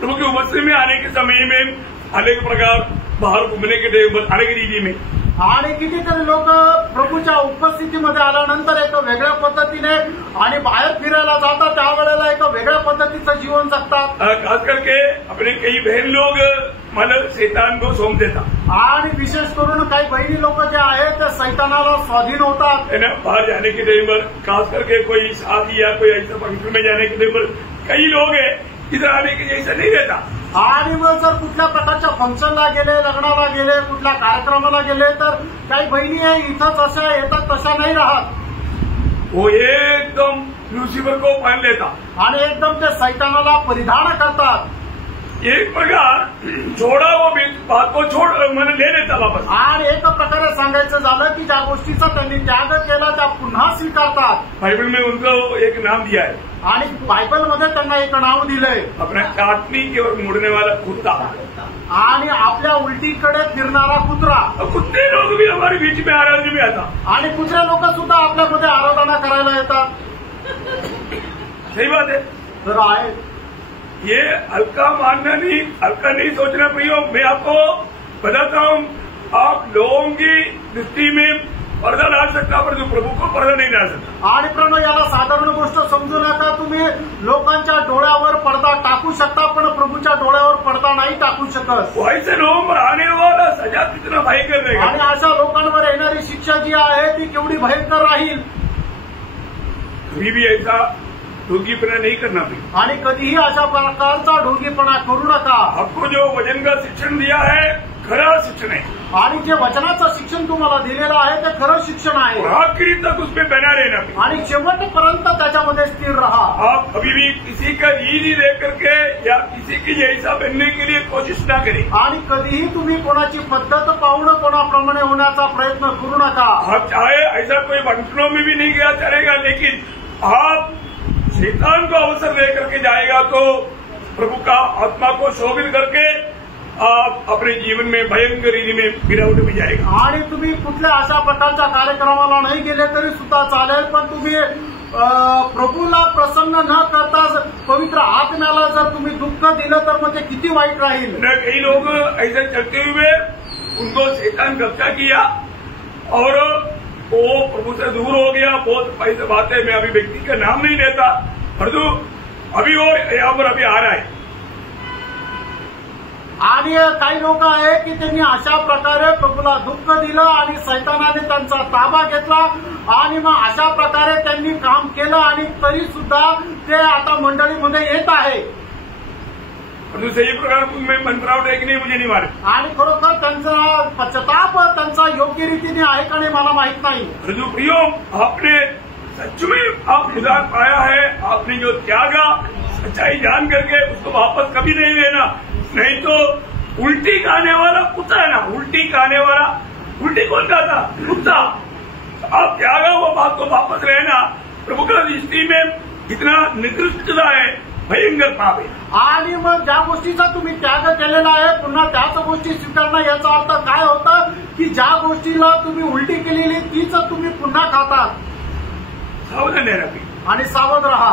प्रभु की उपस्थिति में आने के समय में अनेक प्रकार बाहर घूमने के अलग रीति में, आणि कितीतरी लोक प्रभूच्या उपस्थितीमध्ये आल्यानंतर एक वेगळ्या पद्धतीने आणि बाहेर फिरायला जातात, त्यावेळेला एक वेगळ्या पद्धतीचं जीवन जगतात। खास करके अपने कई बहन लोग मतलब शैतान को सौंप देता, आणि विशेष करून काही बहिणी लोक जे आहेत ते सैतानाला स्वाधीन होतात। है ना। बाहर जाने के टाइम पर खास करके कोई शादी या कोई ऐसा फंक्शन में जाने के टाइम पर कई लोग है इधर आने के जैसा नहीं रहता। आणि मग जर कुठल्या प्रकारच्या फंक्शनला गेले, लग्नाला गेले, कुठल्या कार्यक्रमाला गेले तर काही बहिणी इथंच अशा येतात तशा नाही राहत, वो एकदम लुसिफर को पहन लेता आणि एकदम ते सैतानाला परिधान करतात। एक प्रकार छोड़ा वो बात को छोड़ मैंने ले लेता वापस। आणि एक प्रकारे सांगायचं झालं की ज्या गोष्टीचा त्यांनी त्याग केला त्या पुन्हा स्वीकारतात। बाइबल में उनको एक नाम दिया है, आणि बायबलमध्ये त्यांना एक नाव दिलंय, अपना काटने की ओर मुड़ने वाला कुत्ता। आणि आपल्या उलटीकडे फिरणारा कुत्रा। और कुत्ते लोग भी हमारे बीच में आराधना में आता, आणि कुत्रे लोक सुद्धा आपल्यामध्ये आराधना करायला येतात। सही बात है। तर आहे ये हल्का मानना नहीं, हल्का नहीं सोचना प्रियो। मैं आपको बताता हूँ, आप लोगों की दृष्टि में पर्दा डाल सकता पर जो प्रभु को पर्दा नहीं डाल सकता। आणि प्रणव याला साधारण गोष्ट समजू नका, तुम्ही लोकांच्या डोळ्यावर पडदा टाकू शकता पण प्रभूच्या डोळ्यावर पडदा नाही टाकू शकत। ऐसे लोगों पर आने वाला सजा कितना भयंकर रहेगा, आणि अशा लोकांवर येणारी शिक्षा जी आहे ती केवढी भयंकर राहील। कभी भी ऐसा ढोंगीपना नहीं करना प्रिय, आणि कधीही अशा प्रकारचा ढोंगीपणा करू नका। आपको जो वचन का शिक्षण दिया है खरा शिक्षण है। आणि जे वचनाचं शिक्षण तुम्हाला दिलेलं आहे ते खरं शिक्षण आहे और आखिरी तक उसमें बना रहना। आणि शेवटपर्यंत त्याच्यामध्ये स्थिर रहा। आप कभी भी किसी का ईदी लेकर के या किसी की जैसा बनने के लिए कोशिश ना करें। आणि कधीही तुम्ही कोणाची पद्धत पाहून कोणाप्रमाणे होण्याचा प्रयत्न करू नका। आप चाहे ऐसा कोई बंटनों में भी नहीं गया चलेगा, लेकिन आप शैतान को अवसर दे करके जाएगा तो प्रभु का आत्मा को शोभित करके आप अपने जीवन में भयंकर रीति में गिरावट भी जाएगा। आणि तुम्ही कुठल्या अशा प्रकारच्या कार्यक्रमाला नाही गेले तरी सुद्धा चालेल, पण तुम्ही प्रभूला प्रसन्न न करता पवित्र आत्म्याला जर तुम्ही दुःख दिलं तर मग ते किती वाईट राहील। कई लोग ऐसे चलते हुए उनको शैतान कब्जा किया और वो प्रभु से दूर हो गया। बहुत पैसे बातें, मैं अभी व्यक्ति का नाम नहीं लेता, परंतु अभी वो यहाँ पर अभी आ रहा है। आणि काही लोक आहे की त्यांनी अशा प्रकारे प्रभूला दुःख दिलं आणि सैतानाने त्यांचा ताबा घेतला आणि मग अशा प्रकारे त्यांनी काम केलं आणि तरी सुद्धा ते आता मंडळीमध्ये येत आहे। परंतु सही प्रकार में मंत्रावट है कि नहीं मुझे नहीं मालूम। आणि खरोखर त्यांचा पश्चाताप त्यांचा योग्य रीतीने आहे का नाही मला माहित नाही। परंतु प्रियो, आपने सच में आप उद्धार पाया है, आपने जो त्यागा सच्चाई जान करके उसको वापस कभी नहीं लेना, नहीं तो उल्टी खाने वाला कुत्ता है ना, उल्टी खाने वाला, उल्टी कौन खाता? कुत्ता। आप त्यागा वो बात को वापस लेना प्रभु का दृष्टि में कितना निकृष्टता है, भयंकर पाप है। आणि मग ज्या गोष्टीचा तुम्ही त्याग केलेला आहे पुन्हा त्याच गोष्टी स्वीकारणं याचा अर्थ काय होतं की ज्या गोष्टीला तुम्ही उलटी केलेली तीच तुम्ही पुन्हा खाता। सावधान रहना आणि सावध रहा।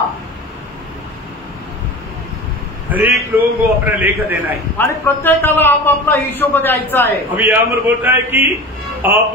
हरेक लोगों को अपना लेखा देना है आणि प्रत्येकाला आपापला हिशोब द्यायचा आहे। अभी यहाँ पर बोलता है कि आप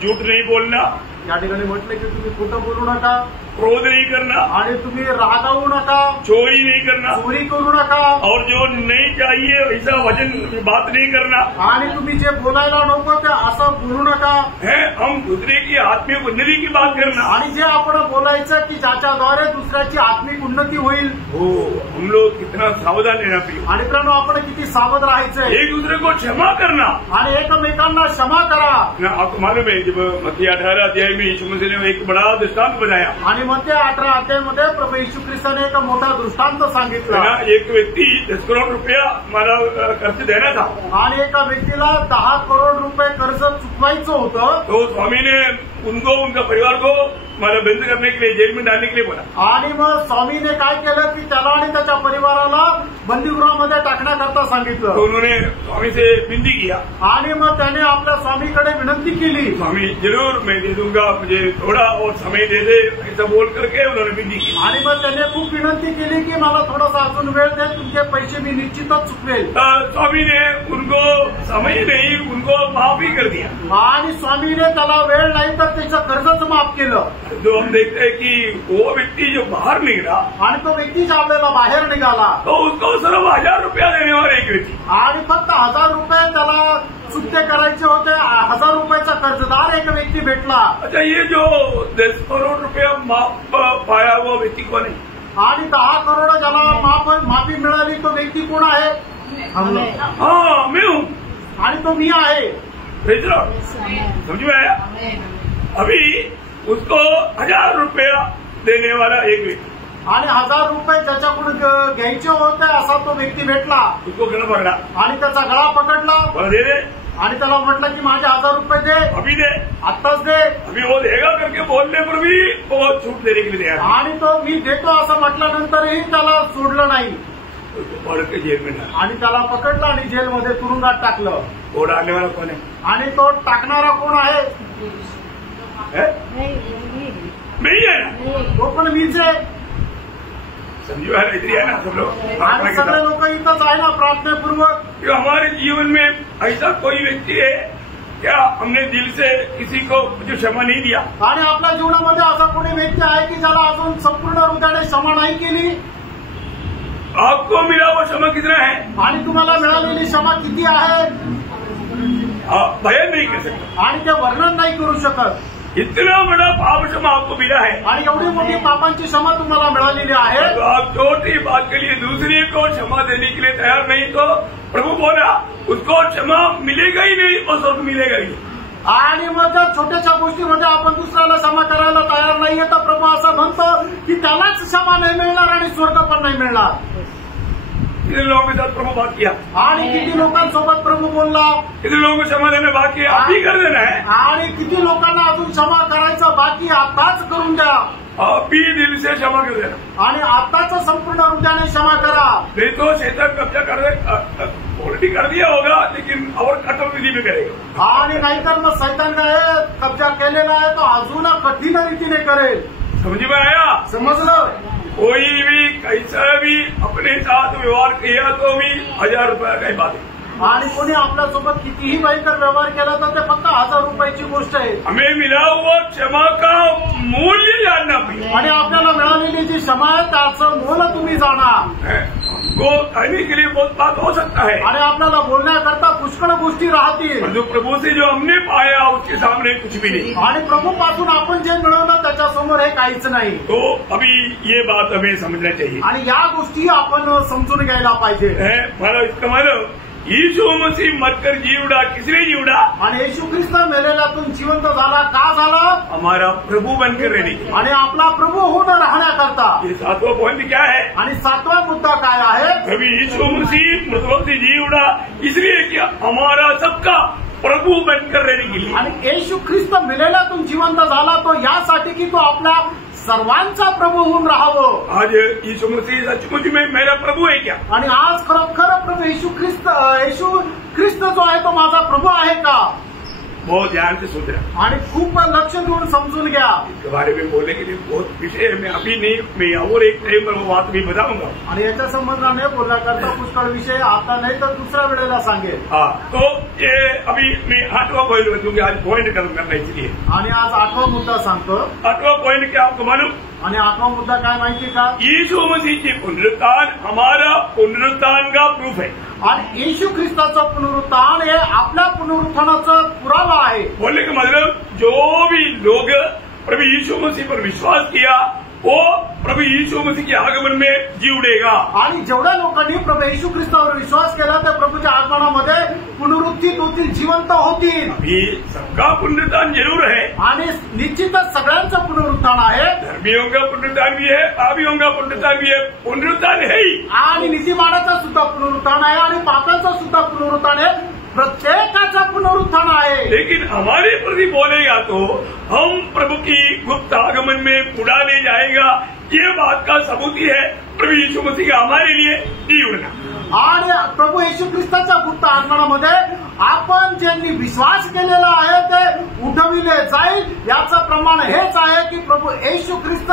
झूठ नहीं बोलना, या ठिकाणी म्हटलं की तुम्ही खोटं बोलू नका, क्रोध नहीं करना, आणि तुम्ही रागावू नका, चोरी नहीं करना, चोरी करू नका, और जो नहीं चाहिए वैसा वचन बात नहीं करना आणि तुम्ही जे बोलायला नको ते असं बोलू नका है। हम दूसरे की आत्मिक उन्नति की बात करना, आणि जे आपण बोलायचं की ज्याच्याद्वारे दुसऱ्याची आत्मिक उन्नती होईल। हो, हम लोग कितना सावधान रहना प्रिय। आणि मित्रांनो आपण किती सावध राहायचंय। एक दूसरे को क्षमा करना, आणि एकमेकांना क्षमा करा। आपको मालूम है जब मत्ती 18 अध्याय में यीशु मसीह ने एक बड़ा दृष्टांत बनाया, आणि मग ते 18 अध्यायामध्ये प्रभू येशू ख्रिस्ताने एक मोठा दृष्टांत सांगितला। एक व्यक्ति 10 करोड़ रुपया मला कर्ज देना था, आणि एका व्यक्तीला 10 करोड रुपये कर्ज चुकवायचं होतं। तो स्वामी ने उनको, उनका परिवार को मला बंद करने के लिए, जेल में डालने के लिए बोला। आणि मग स्वामीने काय केलं की त्याला आणि त्याच्या परिवाराला बंदीगृहामध्ये टाकण्याकरता सांगितलं। तो उन्होंने स्वामी से विनती किया, आणि मग त्याने आपल्या स्वामीकडे विनंती केली, स्वामी जरूर मैं दे दूंगा, मुझे थोड़ा और समय दे दे, ऐसा बोल करके उन्होंने विनती की। आणि मग त्याने खूप विनंती केली की मला थोडासा अजून वेळ दे, तुमचे पैसे मी निश्चितच चुकवेल। स्वामी ने उनको समय नहीं, उनको माफ ही कर दिया। आणि स्वामीने त्याला वेळ नाही तर त्याचं कर्जच माफ केलं। जो हम देखते हैं कि वो व्यक्ति जो बाहर निकला आणि तो व्यक्ती ज्या वेळेला बाहेर निघाला तो उसको सिर्फ 1000 रुपया देने वाला एक व्यक्ति, आणि फक्त 1000 रुपये त्याला चुकते करायचे होते, 1000 रुपयाचा कर्जदार एक व्यक्ती भेटला। अच्छा, ये जो 10 करोड़ रुपया माफ पाया वो व्यक्ति कौन है? आणि 10 करोड ज्याला माफी मिळाली तो व्यक्ती कोण आहे? हाँ, मैं हूँ। आणि तो मी आहे। समझ में आया? अभी उसको 1000 रुपया देने वाला एक व्यक्ति, आणि 1000 रुपये ज्याच्याकडून घ्यायचे होते असा तो व्यक्ती भेटला। उसको गला पकड़ा, आणि त्याचा गळा पकडला बोला दे दे, आणि त्याला म्हटलं की माझे 1000 रुपये दे, अभी दे, आत्ताच दे। अभी वो देगा करके बोलने पर भी वो छूट देने के लिए तैयार, आणि तो मी देतो असं म्हटल्यानंतरही त्याला सोडलं नाही, उसको पकड़ के जेल में डाला। आणि त्याला पकडलं आणि जेलमध्ये तुरुंगात टाकलं। वो डालने वाला कौन है? आणि तो टाकणारा कोण आहे? मैं ही है ना, तो पण मीच आहे। समझो है, इधर है ना सब लोग। आणि सगळे लोक इथंच आहे ना प्रार्थनापूर्वक। कि हमारे जीवन में ऐसा कोई व्यक्ति है क्या हमने दिल से किसी को जो क्षमा नहीं दिया? आणि आपल्या जीवनामध्ये असा कोणी व्यक्ती आहे की ज्याला अजून संपूर्ण हृदयाने क्षमा नाही केली? आपको मिला वो क्षमा कितना है? आणि तुम्हाला मिळालेली क्षमा किती आहे? आप बयान नहीं कर सकते। आणि ते वर्णन नाही करू शकत। इतना बड़ा पाप क्षमा आपको मिला है, आणि एवढी मोठी पापांची क्षमा तुम्हाला मिळालेली आहे। तो आप छोटी बात के लिए दूसरे को क्षमा देने के लिए तैयार नहीं, तो प्रभु बोला उसको क्षमा मिलेगा ही नहीं और स्वर्ग मिलेगा ही नहीं। आणि मग जर छोट्याशा गोष्टीमध्ये आपण दुसऱ्याला क्षमा करायला तयार नाहीये तर प्रभू असं म्हणतो की त्यालाच क्षमा नाही मिळणार आणि स्वर्ग पण नाही मिळणार। कितने लोगों के साथ प्रभु बात किया आणि किती लोकांसोबत प्रभू बोलला, कितने लोगों को क्षमा देने बाकी है, आप ही कर देना है। आणि किती लोकांना अजून क्षमा करायचं बाकी, आताच करून द्या आप ही दिल से क्षमा कर देना, आणि आताच संपूर्ण हृदयाने क्षमा करा। नहीं तो शैतान कब्जा कर दे, ऑलरेडी कर दिया होगा लेकिन और कठोर विधि में करेगा। आणि नाहीतर मग सैतान काय कब्जा केलेला आहे तो अजून कठीण रीतीने करेल। समझ में आया? समजलं? कोई भी कैसा भी अपने साथ व्यवहार किया तो भी 1000 रुपया की बात है। आणि कोणी आपल्यासोबत कितीही भयंकर व्यवहार केला तर ते फक्त 1000 रुपयाची गोष्ट आहे। हमें मिला हुआ क्षमा का मूल्य जानना पड़ेगा आणि आपल्याला मिळालेली जी क्षमा आहे त्याचं मोल तुम्ही जाणा। को कहने के लिए बहुत बात हो सकता है आणि आपल्याला बोलण्याकरता पुष्कळ गोष्टी राहतील, और जो प्रभु से जो हमने पाया उसके सामने कुछ भी नहीं। आणि प्रभूपासून आपण जे मिळवलं त्याच्यासमोर हे काहीच नाही। तो अभी ये बात हमें समझना चाहिए आणि या गोष्टी आपण समजून घ्यायला पाहिजे। मला इसका मतलब यीशु मसीह मरकर जी उड़ा, किसने जी उड़ा? आणि येशू ख्रिस्त मेलेल्यातून जिवंत झाला, का झाला? हमारा प्रभु बनकर रहने के लिए। आणि आपला प्रभू होऊन राहण्याकरता। ये 7वां पॉइंट क्या है? आणि 7वां मुद्दा काय आहे? प्रभु यीशु मसीह मृतकों से जी उड़ा इसलिए कि हमारा सबका प्रभु बनकर रहने के लिए। आणि येशू ख्रिस्त मेलेल्यातून जिवंत झाला तो यासाठी की तो आपल्या सर्वांचा प्रभू होऊन राहावं। आज यीशु मसीह सचमुच में मेरा प्रभु है क्या? आणि आज खरोखर प्रभू येशू ख्रिस्त जो आहे तो माझा प्रभू आहे का? बहुत ध्यान से सुन रहा, आणि खूप लक्ष देऊन समजून घ्या। इसके बारे में बोलने के लिए बहुत विषय है, मैं अभी नहीं, मैं और एक टाइम पर वो बात भी बताऊंगा। आणि याच्या संबंधाने बोलण्याकरता पुष्कळ विषय आता नाही तर दुसऱ्या वेळेला सांगेल। हाँ, तो ये अभी मैं 8वां पॉइंट बदलूंगा, आज पॉइंट खत्म करना इसलिए। आणि आज 8वां मुद्दा सांगतो। 8वां पॉइंट क्या आपको मालूम? आणि 8वां मुद्दा काय माहिती का? यीशु मसीह की पुनरुत्थान हमारा पुनरुत्थान का प्रूफ है। आणि येशू ख्रिस्ताचं पुनरुत्थान हे आपल्या पुनरुत्थानाचा पुरावा आहे। बोलने का मतलब जो भी लोग प्रभु यीशु मसीह पर विश्वास किया वो प्रभु यीशु मसीह के आगमन में जी उठेगा। आणि जेवढ्या लोकांनी प्रभू येशू ख्रिस्तावर विश्वास केला त्या प्रभूच्या आगमनामध्ये पुनरुत्थित होतील, जिवंत होतील। अभी सबका पुनरुत्थान जरूर है आणि निश्चितच सगळ्यांचं पुनरुत्थान आहे। धर्मियों का पुनरुत्थान भी है, पापियों का पुनरुत्थान भी है, पुनरुत्थान है ही। आणि नीतिमानाचं सुद्धा पुनरुत्थान आहे आणि पापाचं सुद्धा पुनरुत्थान आहे, प्रत्येकाचा पुनरुत्थान आहे। लेकिन हमारे प्रति बोलेगा तो हम प्रभु की गुप्त आगमन में उड़ा ले जाएगा, ये बात का सबूत ही है प्रभु यीशु मसीह का हमारे लिए जी उड़ना। आणि प्रभू येशू ख्रिस्ताच्या गुप्त आगमनामध्ये आपण ज्यांनी विश्वास केलेला आहे ते उठविले जाईल, याचं प्रमाण हेच आहे की प्रभू येशू ख्रिस्त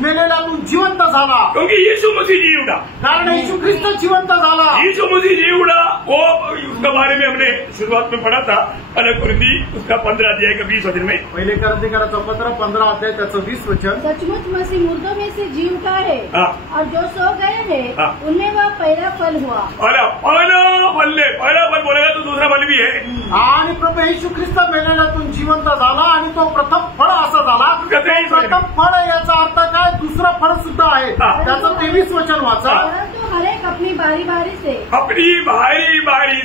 मेलेल्यातून जिवंत झाला। क्योंकि यीशु मसीह जी उड़ा, कारण येशू ख्रिस्त जिवंत झाला। यीशु मसीह जी उड़ा, वो उसके बारे में हमने शुरुआत में पढ़ा था, पहले कुरिन्थी उसका 15 अध्याय का 20 वचन में। पहिले कुरिन्थीकराचं पत्र 15 अध्याय त्याचं 20 वचन। सचमुच मसीह मुर्दों में से जी उठा है और जो सो गए हैं उनमें वह पहला फल हुआ। पहला फल बोलेगा तो दूसरा फल भी है। आणि प्रभू येशू ख्रिस्त मेलेल्यातून जिवंत झाला आणि तो प्रथम फळ असा झाला। प्रथम फळ याचा अर्थ काय? दुसरं फळ सुद्धा आहे। त्याचं 23 वचन वाचा। परंतु हर एक अपनी बारी बारी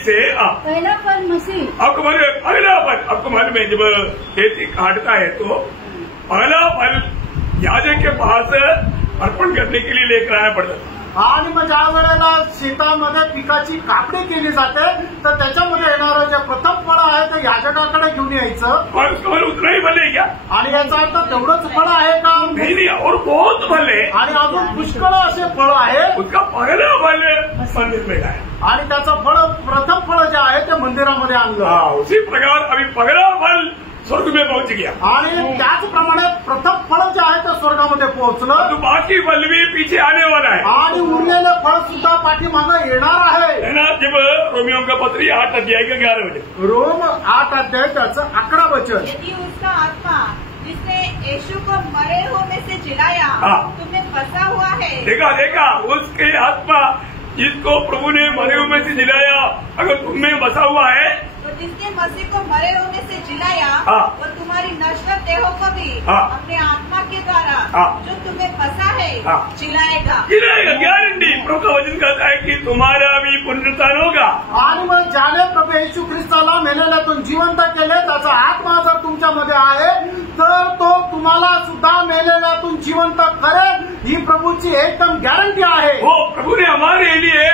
से पहला फल मसीह। आपको मालूम है पहला फल, आपको मालूम है जब खेती काटता है तो पहला फल याजक के पास अर्पण करने के लिए लेकर आना पड़ता है। आणि मग ज्या वेळेला शेतामध्ये पिकाची कापणी केली जाते तर त्याच्यामध्ये येणारं जे प्रथम फळ आहे ते याजकाकडे घेऊन यायचं। और उसका फल उतना ही फल है क्या? आणि याचा अर्थ तेवढंच फळ आहे का? नहीं, और बहुत फल है। आणि अजून पुष्कळ असे फळ आहे। उसका पहला फल मंदिर में लाया आणि त्याचं फळ प्रथम फळ जे आहे ते मंदिरामध्ये आणलं। उसी प्रकार अभी पहला फल स्वर्ग में पहुंच गया आणि त्याचप्रमाणे प्रथम फळ जे आहे ते स्वर्गामध्ये पोहोचलं। तो बाकी फल भी पीछे आने वाला है आणि उरलेलं फळ सुद्धा पाठीमागे येणार आहे। ना जब रोमियो का पत्र 8 अध्याय का 11 वचन। रोम 8 अध्याय त्याचं 11 वचन। यदि उसका आत्मा जिसने यीशु को मरे हुए में से जिलाया तुम्हें बसा हुआ है। देखा उसके आत्मा जिसको प्रभु ने मरे हुए में से जिलाया अगर तुम्हें बसा हुआ है तो जिसने मसीह को मरे हुए में से जिलाया वो तुम्हारी नश्वर देहों को भी अपने आत्मा के द्वारा जो तुम्हें बसा है है जिलाएगा। गारंटी प्रभु का वचन कहता है कि तुम्हारा भी पुनरुत्थान होगा। आणि मग ज्याने प्रभू येशू ख्रिस्ताला मेलेल्यातून जिवंत केले त्याचा आत्मा जर तुमच्यामध्ये आहे तर तो तुम्हाला सुद्धा मेलेल्यातून जिवंत करेल, ही प्रभूची एकदम गॅरंटी आहे। वो प्रभु ने हमारे लिए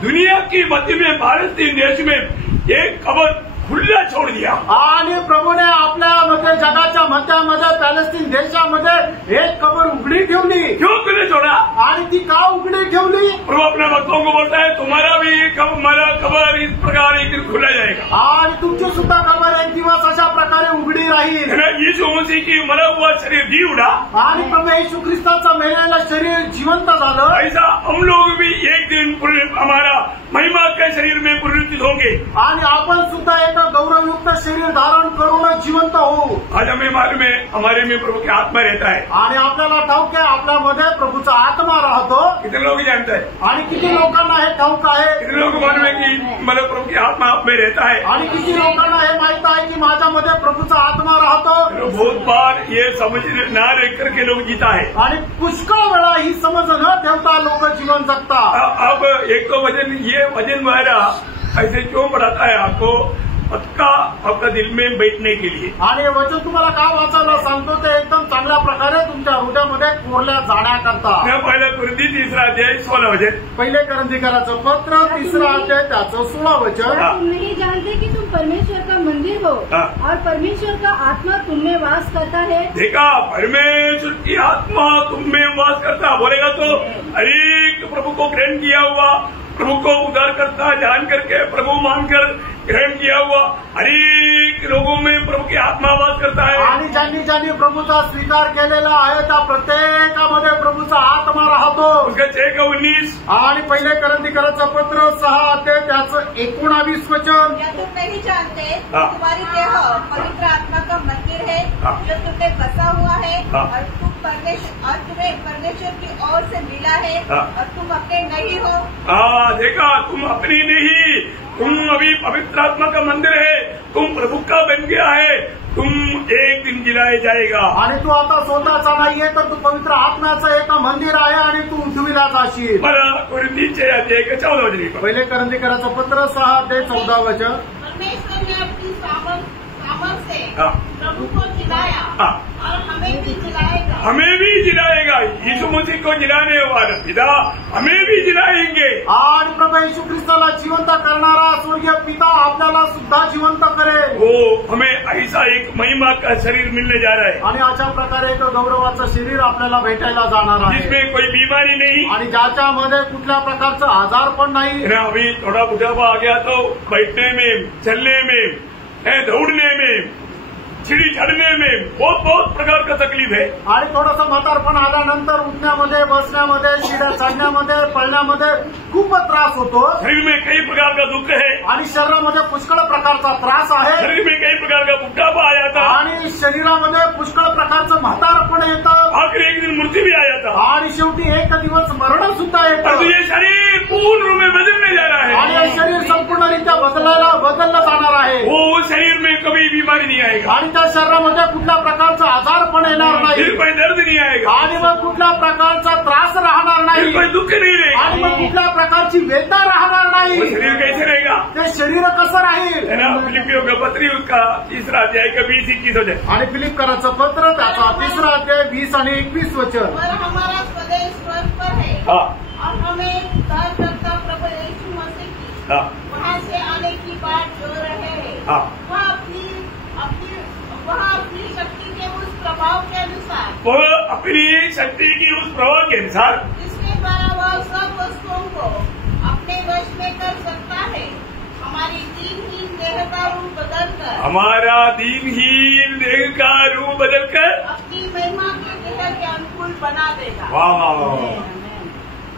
दुनिया की मध्य में फालस्तीन देश में एक कब्र खुला छोड़ दिया आणि प्रभूने आपल्यामध्ये जगाच्या मध्यामध्ये पॅलेस्टीन देशामध्ये एक कबर उघडी ठेवली। क्यों खुले छोड़ा? आणि ती का उघडी ठेवली? प्रभु अपने भक्तों को बोलता है तुम्हारा भी हमारा कबर इस प्रकार एक दिन खुला जाएगा आणि तुमची सुद्धा कबर एक दिवस अशा प्रकारे उघडी राहील। यीशु मसीह की मरा हुआ शरीर जी उठा आणि प्रभू येशू ख्रिस्ताचं मेलेलं शरीर जिवंत झालं। ऐसा हम लोग भी एक दिन हमारा महिमा के शरीर में पुनरुत्थित होंगे आणि आपण सुद्धा एक गौरवयुक्त शरीर धारण करून जिवंत होऊ। आज हमें मालूम है हमारे में प्रभु की आत्मा रहता है आणि आपल्याला ठाऊक आहे आपल्यामध्ये प्रभूचा आत्मा राहतो। कितने लोग जानते हैं? आणि किती लोकांना हे ठाऊक आहे? कितने लोग मालूम है कि मतलब प्रभु की आत्मा आप में रहता है? आणि किती लोकांना हे माहित आहे की माझ्यामध्ये प्रभूचा आत्मा राहतो? बहुत बार ये समझ ना रह करके लोग जीता है आणि पुष्कळ वेळा ही समज न ठेवता लोक जीवन जगतात। अब एक तो वजन ये वजन वगैरह ऐसे क्यों बढ़ाता है आपको आपका दिल में बैठने के लिए। आणि वचन तुम्हाला काय वाचायला सांगतो ते एकदम चांगल्या प्रकारे तुमच्या हृदयामध्ये कोरल्या जाण्याकरता। पहिला कुरिन्थी 3 अध्याय 16 वचन, पहिले करंथीकराचं पत्र 3 अध्याय त्याचं 16 वचन। तुम नहीं जानते कि तुम परमेश्वर का मंदिर हो और परमेश्वर का आत्मा तुम में वास करता है। देखा, परमेश्वर की आत्मा तुम में वास करता बोलेगा तो एक प्रभु को ग्रहण किया हुआ, प्रभु को उद्धार करता जान करके प्रभु मानकर ग्रहण किया हुआ अनेक लोगों में प्रभु की आत्मा वास करता है। आणि ज्यांनी ज्यांनी प्रभूचा स्वीकार केलेला आहे त्या प्रत्येकामध्ये प्रभूचा आत्मा राहतो। उसका 6:19 आणि पहिले करंथीकराचं पत्र 6 अध्याय त्याचं 19 वचन। क्या तुम नहीं जानते तुम्हारी देह पवित्र आत्मा का मंदिर है जो तुम्हें बसा हुआ है और तुम्हें परमेश्वर की ओर से मिला है और तुम अपने नहीं हो। देखा, तुम अपनी नहीं, तुम अभी पवित्र आत्मा का मंदिर है, तुम प्रभु का बन गया है, तुम एक दिन जिलाए जाएगा। आणि तू आता स्वतःचा नाहीये तर तू पवित्र आत्म्याचं एक मंदिर आहे आणि तू उठविला जाशील। मला कुरिन्थी 6 अध्याय 14 वचन, पहिले करंथीकराचं पत्र 6 अध्याय 14 वचन। परमेश्वर ने अपनी सामर्थ से प्रभु को जिलाया और हमें भी जिलाएगा। हमें भी जिलाएगा। यीशु मसीह को जिलाने वाला पिता हमें भी जिलाएंगे। आणि प्रभू येशू ख्रिस्ताला जिवंत करणारा स्वर्गीय पिता आपल्याला सुद्धा जिवंत करेल। वो हमें ऐसा एक महिमा का शरीर मिलने जा रहा है आणि अशा प्रकारे एक गौरवाचं शरीर आपल्याला भेटायला जाणार आहे, जिसमें कोई बीमारी नहीं आणि ज्याच्यामध्ये कुठल्या प्रकारचा आजार पण नाही। अभी थोड़ा बुढ़ापा आ गया तो बैठने में, चलने में, दौड़ने में, सीढ़ी चढ़ने में बहुत प्रकार का तकलीफ है। आणि थोडंसं म्हातारपण आल्यानंतर उठण्यामध्ये, बसण्यामध्ये, शिड्या चढण्यामध्ये, पळण्यामध्ये खूप त्रास होतो। शरीर में कई प्रकार का दुख है आणि शरीरामध्ये पुष्कळ प्रकारचा त्रास आहे। शरीर में कई प्रकार का बुढ़ापा आ जाता आणि शरीरामध्ये पुष्कळ प्रकारचं म्हातारपण येतं। आखिर एक दिन मृत्यू भी आ जाता आणि शेवटी एक दिवस मरण सुद्धा येतं। ये शरीर पूर्ण रूप में बदलने जा रहा है आणि हे शरीर संपूर्णरित्या बदललं जाणार आहे। वो शरीर में कभी बीमारी नहीं आएगा आणि त्या शरीरामध्ये कुठल्या प्रकारचा आजार पण येणार नाही, फिर कोई दर्द नहीं आएगा आणि मग कुठल्या प्रकारचा त्रास राहणार फिर नाही, कोई दुख नहीं रहेगा। आणि मग कुठल्या प्रकारची वेदना राहणार वो नाही। शरीर कैसे रहेगा? ते शरीर कसं राहील? है ना, फिलिपियों का पत्री उसका 3 अध्याय का 20-21 वचन। आणि फिलिपकराचं पत्र त्याचा 3 अध्याय 20 आणि 21 वचन। और हमारा स्वदेश स्वर्ग पर है और हमें उद्धार करता प्रभु यीशु मसीह की वहाँ से आने की बात जो रहे हैं वह अपनी शक्ति के उस प्रभाव के अनुसार, वो अपनी शक्ति की उस प्रभाव के अनुसार जिसके द्वारा वह सब वस्तुओं को अपने वश में कर सकता है, हमारी दीनहीन देह का रूप बदलकर, हमारा दीनहीन देह का रूप बदलकर अपनी महिमा के देह के अनुकूल बना देगा। वाह,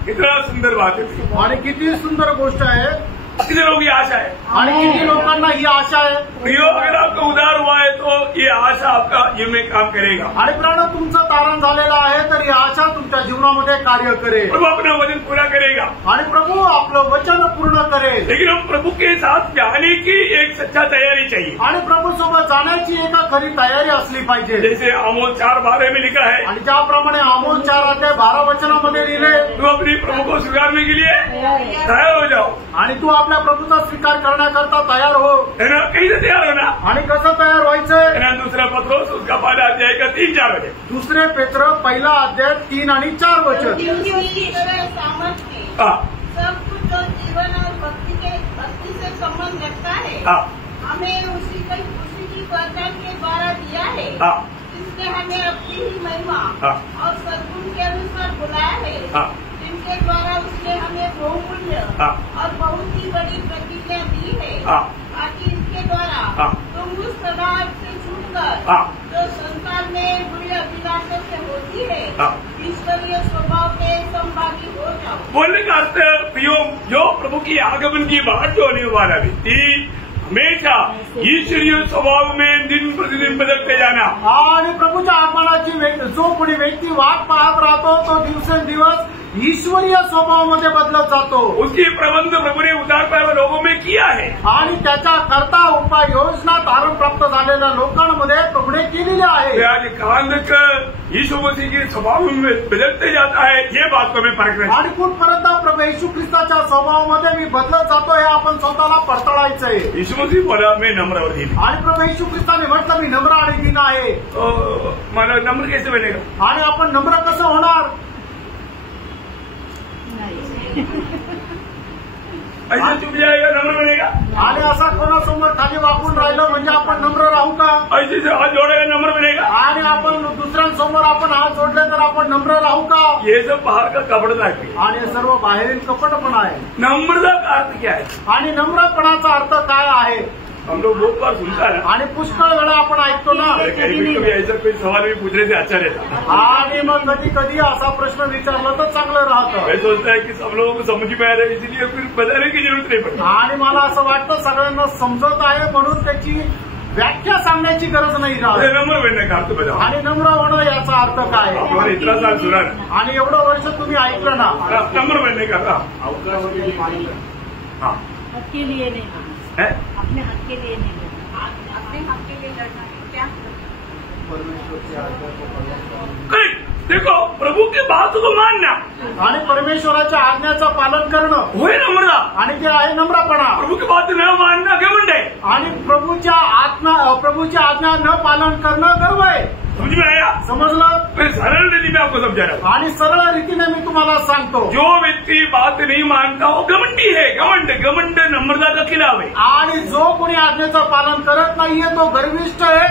कितना सुंदर बात है आणि किती सुंदर गोष्ट आहे। कितने लोग ये आशा है आणि किती लोकांना ही आशा आहे। प्रियो, अगर आपका उद्धार हुआ है तो ये आशा आपका जीवन में काम करेगा। आणि प्राण तुमचं तारण झालेलं आहे तर ही भाषा तुमच्या जीवनामध्ये कार्य करेल. प्रभु अपना वचन पूरा करेगा आणि प्रभू आपलं वचन पूर्ण करेल. लेकिन हम प्रभु के साथ जाने की एक सच्चा तैयारी चाहिए. आणि प्रभू सोबत जाण्याची एक खरी तयारी असली पाहिजे. जैसे आमोस 4:12 में लिखा है, आणि ज्याप्रमाणे आमोस 4:12 लिहिले, तू अपनी प्रभु को स्वीकारने के लिए तैयार हो जाओ. आणि तू आपल्या प्रभूचा स्वीकार करण्याकरता तयार हो. है ना, कहीं से तैयार होना. आणि कसं तयार व्हायचंय? है ना, दूसरा पत्रोस उसका 1 अध्याय का 3-4 वचन. दुसरे पेत्र 1 अध्याय 3 आणि 4 वचन. क्योंकि उसकी ईश्वर सामर्थ्य हाँ, सब कुछ जो जीवन और भक्ति से संबंध रखता है, हाँ, हमें उसी की पहचान के द्वारा दिया है. हाँ, इसने हमें अपनी ही महिमा हाँ, और सद्गुण के अनुसार बुलाया है, हाँ, जिनके द्वारा उसने हमें बहुमूल्य हाँ, और बहुत ही बड़ी प्रतिज्ञा दी है, हाँ, ताकि इसके द्वारा हाँ, तुम उस प्रभाव से छूटकर हाँ, जो संसार में बुरी अभिलाषा से होती है, हाँ. ईश्वरीय स्वभाव के संभागी हो जाओ. बोलने का अर्थ प्रियो, जो प्रभु की आगमन की बाट जो होने वाला व्यक्ति हमेशा ईश्वरीय स्वभाव में दिन प्रतिदिन बदलते जाना. आणि प्रभूच्या आगमनाची जो कोणी व्यक्ती वाट पाहत राहतो तो दिवसेंदिवस ईश्वरीय स्वभावामध्ये बदलत जातो. उसकी प्रबंध प्रभु ने उद्धार पाए हुए लोगों में किया है. आणि त्याच्या करता उपाययोजना तारण प्राप्त झालेल्या लोकांमध्ये प्रभूने केलेली आहे. आज कांदक यीशु मसीह के स्वभाव में बदलते जाता है, ये बात को हमें परखना है. आणि कुठपर्यंत प्रभू येशू ख्रिस्ताच्या स्वभावामध्ये मी बदलत जातो हे आपण स्वतःला पडताळायचंय. यीशु मसीह बोला मैं नम्र और दीन. आणि प्रभू येशू ख्रिस्ताने म्हटलं मी नम्र आणि दीन आहे. तो माना नम्र कैसे बनेगा? आणि आपण नम्र कसं होणार? ऐसा चुप जाएगा नम्र बनेगा? आणि असा कोणासमोर खाली वाकून राहिलं म्हणजे आपण नम्र राहू का? ऐसे से हाथ जोड़ेगा नम्र बनेगा? आणि आपण दुसऱ्यांसमोर आपण हात जोडले तर आपण नम्र राहू का? ये सब बाहर का कपड़ा है. आणि हे सर्व बाहेरील कपटपणा आहे. नम्रता का अर्थ क्या है? आणि नम्रपणाचा अर्थ काय आहे? हम लोग बहुत बार सुनता है. आणि पुष्कळ वेळा आपण ऐकतो ना. कभी ऐसा कोई सवाल भी पूछने से अच्छा रहता. आणि मग कधी कधी असा प्रश्न विचारला तर चांगलं राहतं. मैं सोचता है कि सब लोगों को समझ में आ रहा है, इसलिए फिर बताने की जरूरत नहीं पड़ती. आणि मला असं वाटतं सगळ्यांना समजत आहे म्हणून त्याची व्याख्या सांगण्याची गरज नाही राहत. नम्र बनने का अर्थ बताओ. आणि नम्र होणं याचा अर्थ काय? आपने इतना साल सुना ना. आणि एवढं वर्ष तुम्ही ऐकलं ना. नम्र बनने का था. हाँ, हक के लिए नहीं, है? अपने हक के लिए नहीं. अपने हक के लिए लड़ना है क्या? करेक्ट. देखो, प्रभु की बात को मानना आणि परमेश्वराच्या आज्ञाचं पालन करणं वो है नम्रता. आणि ते आहे नम्रपणा. प्रभु की बात न मानना घमंड है. आणि प्रभूची आज्ञा न पालन करणं गर्व आहे. समझ में आया? समजलं? मैं सरल रीति में आपको समझा रहा हूँ. आणि सरळ रीतीने मी तुम्हाला सांगतो. जो व्यक्ति बात नहीं मानता वो घमंडी है. घमंड नम्रता का खिलाफ है. आणि जो कोणी आज्ञेचं पालन करत नाहीये तो गर्विष्ठ आहे.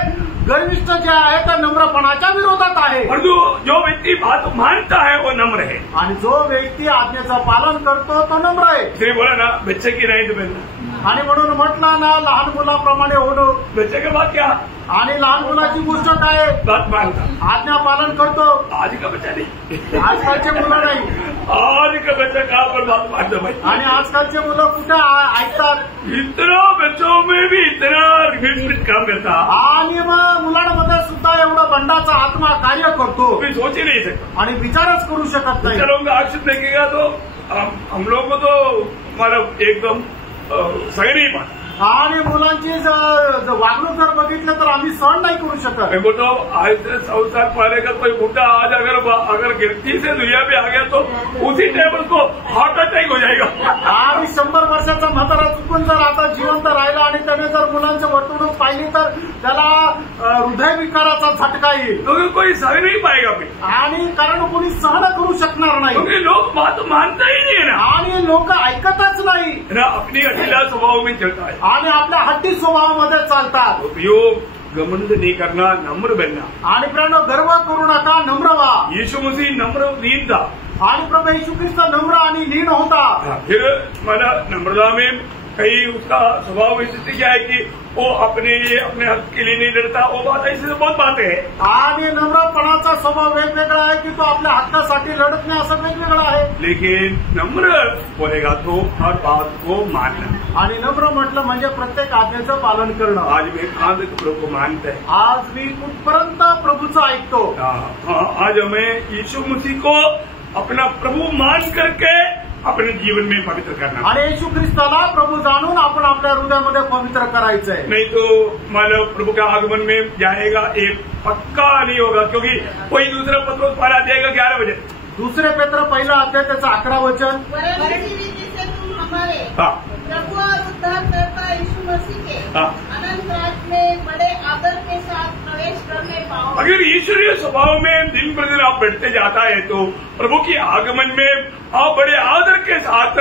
गर्विष्ठ जे आहे तर नम्रपणाच्या विरोधात आहे. और जो व्यक्ति बात मानता है वो नम्र है. आणि जो व्यक्ती आज्ञेचं पालन करतो तो नम्र आहे. इसलिए बोला ना, बच्चे की नहीं तो बनना. आणि म्हणून म्हटलं ना लहान मुलाप्रमाणे होणं. बच्चे के बाद क्या? आणि लहान मुलाची गोष्ट काय? बात मानता. आज्ञा पालन करतो. आज का बच्चा नहीं. आजकालचे मुलं नाही. आज का बच्चा कहाँ पर बात मानता भाई. आणि आजकालचे मुलं कुठे ऐकतात? इतना बच्चों में भी इतना रिलेशनशिप काम करता. आणि मग मुलांमध्ये सुद्धा एवढा बंडाचा आत्मा कार्य करतो. कोई सोच ही नहीं सकता. आणि विचारच करू शकत नाही. लोगों का आक्षेप देखेगा तो हम लोग को तो मतलब एकदम सही नहीं पाता. आणि मुलांची वागणूक जर बघितलं तर आम्ही सहन नाही करू शकत. मैं बोलता हूँ आज से 100 साल पहले का कोई बूढ़ा आज अगर गिरती से दुनिया पे आ गया तो उसी टाइम उसको हार्ट अटैक हो जाएगा. आणि 100 वर्षाचा म्हातारा चुकून जर आता जिवंत राहिला आणि त्याने जर मुलांची वर्तणूक पाहिली तर त्याला हृदयविकाराचा झटका येईल. क्योंकि कोई सह नहीं पाएगा फिर. आणि कारण कोणी सहन करू शकणार नाही. क्योंकि लोग बात मानता ही नहीं है ना. आणि लोक ऐकतच नाही ना, अपनी अकेला स्वभाव में चलता है. आणि आपल्या हट्टी स्वभावामध्ये चालतात. उपयोग घमंड नहीं करना, नम्र बनना. आणि प्रणव गर्व करू नका, नम्र व्हा. यीशु मसीह नम्र नीन था. आणि प्रभू येशू ख्रिस्त नम्र आणि लीन होता. फिर माना नम्रता में कई उसका स्वभाव विशिष्ट क्या है कि वो अपने हक के लिए नहीं लड़ता, वो बात ऐसी से बहुत बातें है। आणि नम्रपणाचा स्वभाव वेगवेगळा आहे की तो आपल्या हक्कासाठी लढत नाही असं वेगवेगळं आहे. लेकिन नम्र बोलेगा तो हर बात को मानना. आणि नम्र म्हटलं म्हणजे प्रत्येक आज्ञेचं पालन करणं. आज मैं कहाँ तक प्रभु को मानता है, आज मी कुठपर्यंत प्रभूचं ऐकतो. आज हमें यीशु मसीह को अपना प्रभु मान करके अपने जीवन में पवित्र करना. आणि येशू ख्रिस्ताला प्रभू जाणून आपण आपल्या हृदयामध्ये पवित्र करायचंय. नहीं तो मतलब प्रभु के आगमन में जाएगा ये पक्का नहीं होगा, क्योंकि कोई दूसरा पत्र पढ़ा देगा 11 बजे. दुसरे पेत्र पहिला अध्याय त्याचं 11 वचन. तुम हमारे हाँ प्रभु और उद्धारकर्ता यीशु मसीह के हाँ. अनंत राज्य में बड़े आदर के साथ प्रवेश करने पाओ. अगर ईश्वरीय स्वभाव में दिन प्रतिदिन आप बढ़ते जाता है तो प्रभु के आगमन में आप बड़े आदर के साथ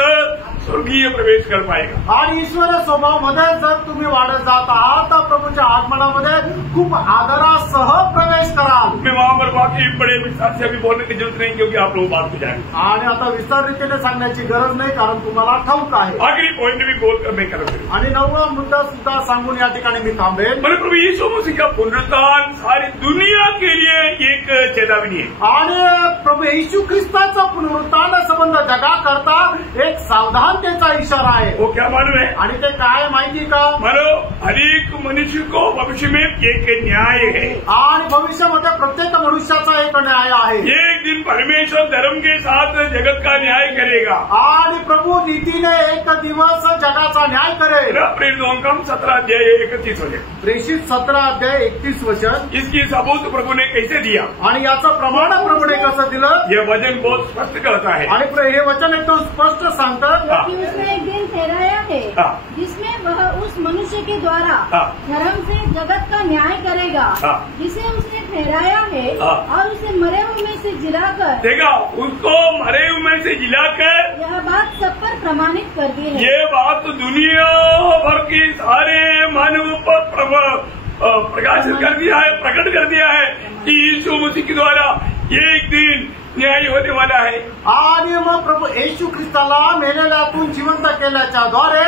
स्वर्गीय प्रवेश कर पाएगा. आणि ईश्वरीय स्वभावामध्ये जर तुम्ही वाढत जात आहात तर प्रभूच्या आगमनामध्ये खूप आदरासह प्रवेश कराल. मैं वहां पर बाकी बड़े विस्तार से अभी बोलने की जरूरत नहीं, क्योंकि आप लोग बात को जाएंगे. आणि आता विस्तार रीतीने सांगण्याची गरज नाही कारण तुम्हाला ठाऊक आहे. आखिरी पॉइंट भी बोलकर मैं करूंगा. आणि 9वा मुद्दा सुद्धा सांगून या ठिकाणी मी थांबेन. मैंने प्रभु यीशु मसीह का पुनरुत्थान सारी दुनिया के लिए एक चेतावनी है. आणि प्रभू येशू ख्रिस्ताचं पुनरुत्थान संबंध जगाकरता एक सावधानतेचा इशारा आहे. वो क्या मालूम है? आणि ते काय माहिती का? मानो हर एक मनुष्य को भविष्य में एक न्याय है. आणि भविष्यामध्ये प्रत्येक मनुष्याचा एक न्याय आहे. एक दिन परमेश्वर धर्म के साथ जगत का न्याय करेगा. आणि प्रभू नीतीने एक दिवस जगाचा न्याय करेल. प्रेरित 17:31 वचन. प्रेषित 17:31 वचन. इसकी सबूत प्रभु ने कैसे दिया आणि याचं प्रमाण प्रभूने कसं दिलं? यह वचन बहुत स्पष्ट करता है. आणि हे वचन एकदम स्पष्ट सांगतं कि उसने एक दिन ठहराया है जिसमें वह उस मनुष्य के द्वारा धर्म से जगत का न्याय करेगा जिसे उसने ठहराया है और उसे मरे हुए में से जिलाकर देखा, उसको मरे हुए में से जिलाकर यह बात सब पर प्रमाणित कर दी है. ये बात दुनिया भर की सारे मानव पर प्रकाशित कर दिया है, प्रकट कर दिया है कि यीशु मसीह के द्वारा एक दिन न्याय होने वाला है. आणि मग प्रभू येशू ख्रिस्ताला मेलेल्यातून जिवंत केल्याच्याद्वारे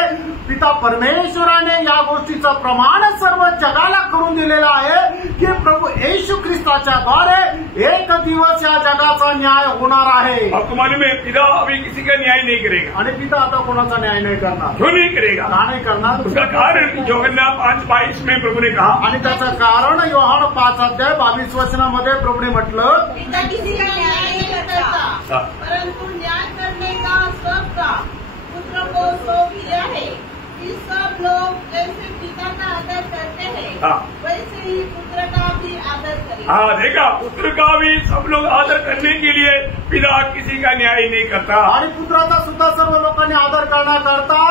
पिता परमेश्वराने या गोष्टीचं प्रमाण सर्व जगाला करून दिलेलं आहे की प्रभू येशू ख्रिस्ताच्याद्वारे एक दिवस या जगाचा न्याय होणार आहे. आपको मालूम है, पिता अभी किसी का न्याय नहीं करेगा. आणि पिता आता कोणाचा न्याय नाही करणार. क्यों नहीं करेगा? का नाही करणार? उसका कारण यूहन्ना 5:22 में प्रभु ने कहा. आणि त्याचं कारण योहान 5:22 वचनामध्ये प्रभूने म्हटलं पिता किसी का न्याय नहीं करता, परंतु न्याय करने का सबका पुत्र को सौंप दिया है कि सब लोग जैसे पिता का आदर करते हैं वैसे ही पुत्र का भी आदर करें. हाँ, देखा, पुत्र का भी सब लोग आदर करने के लिए पिता किसी का न्याय नहीं करता. आणि पुत्राचा सुद्धा सर्व लोकांनी आदर करण्याकरता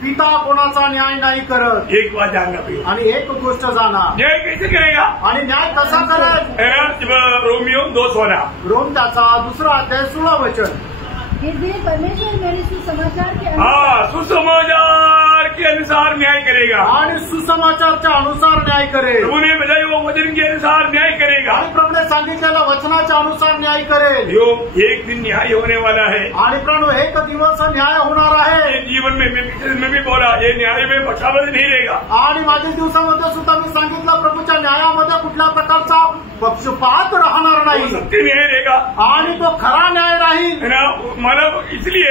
पिता कोणाचा न्याय नाही करत. एक बात जानना पड़ेगा. आणि एक गोष्ट जाणार, न्याय कैसे करेगा? आणि न्याय कसा करेल? रोमियो 2:16. रोम त्याचा 2 अध्याय 16 वचन. फिर भी परमेश्वर मेरे सुसमाचार के हाँ, सुसमाचार के अनुसार न्याय करेगा. आणि सुसमाचारच्या अनुसार न्याय करेल. प्रभु ने बताया वो वचन के अनुसार न्याय करेगा. आणि प्रभूने सांगितलेल्या वचनाच्या अनुसार न्याय करेल. यो एक दिन न्याय होने वाला है. आणि प्रणू एक दिवस न्याय होणार आहे. ये जीवन में मैं भी बोला, ये न्याय में पक्षाघात नहीं रहेगा. आणि मागील दिवसामध्ये सुद्धा मी सांगितलं प्रभूच्या न्यायामध्ये कुठल्या प्रकारचा पक्षपात राहणार नाही. सत्य न्याय रहेगा आणि तो खरा न्याय राहील. है ना. मानव इसलिए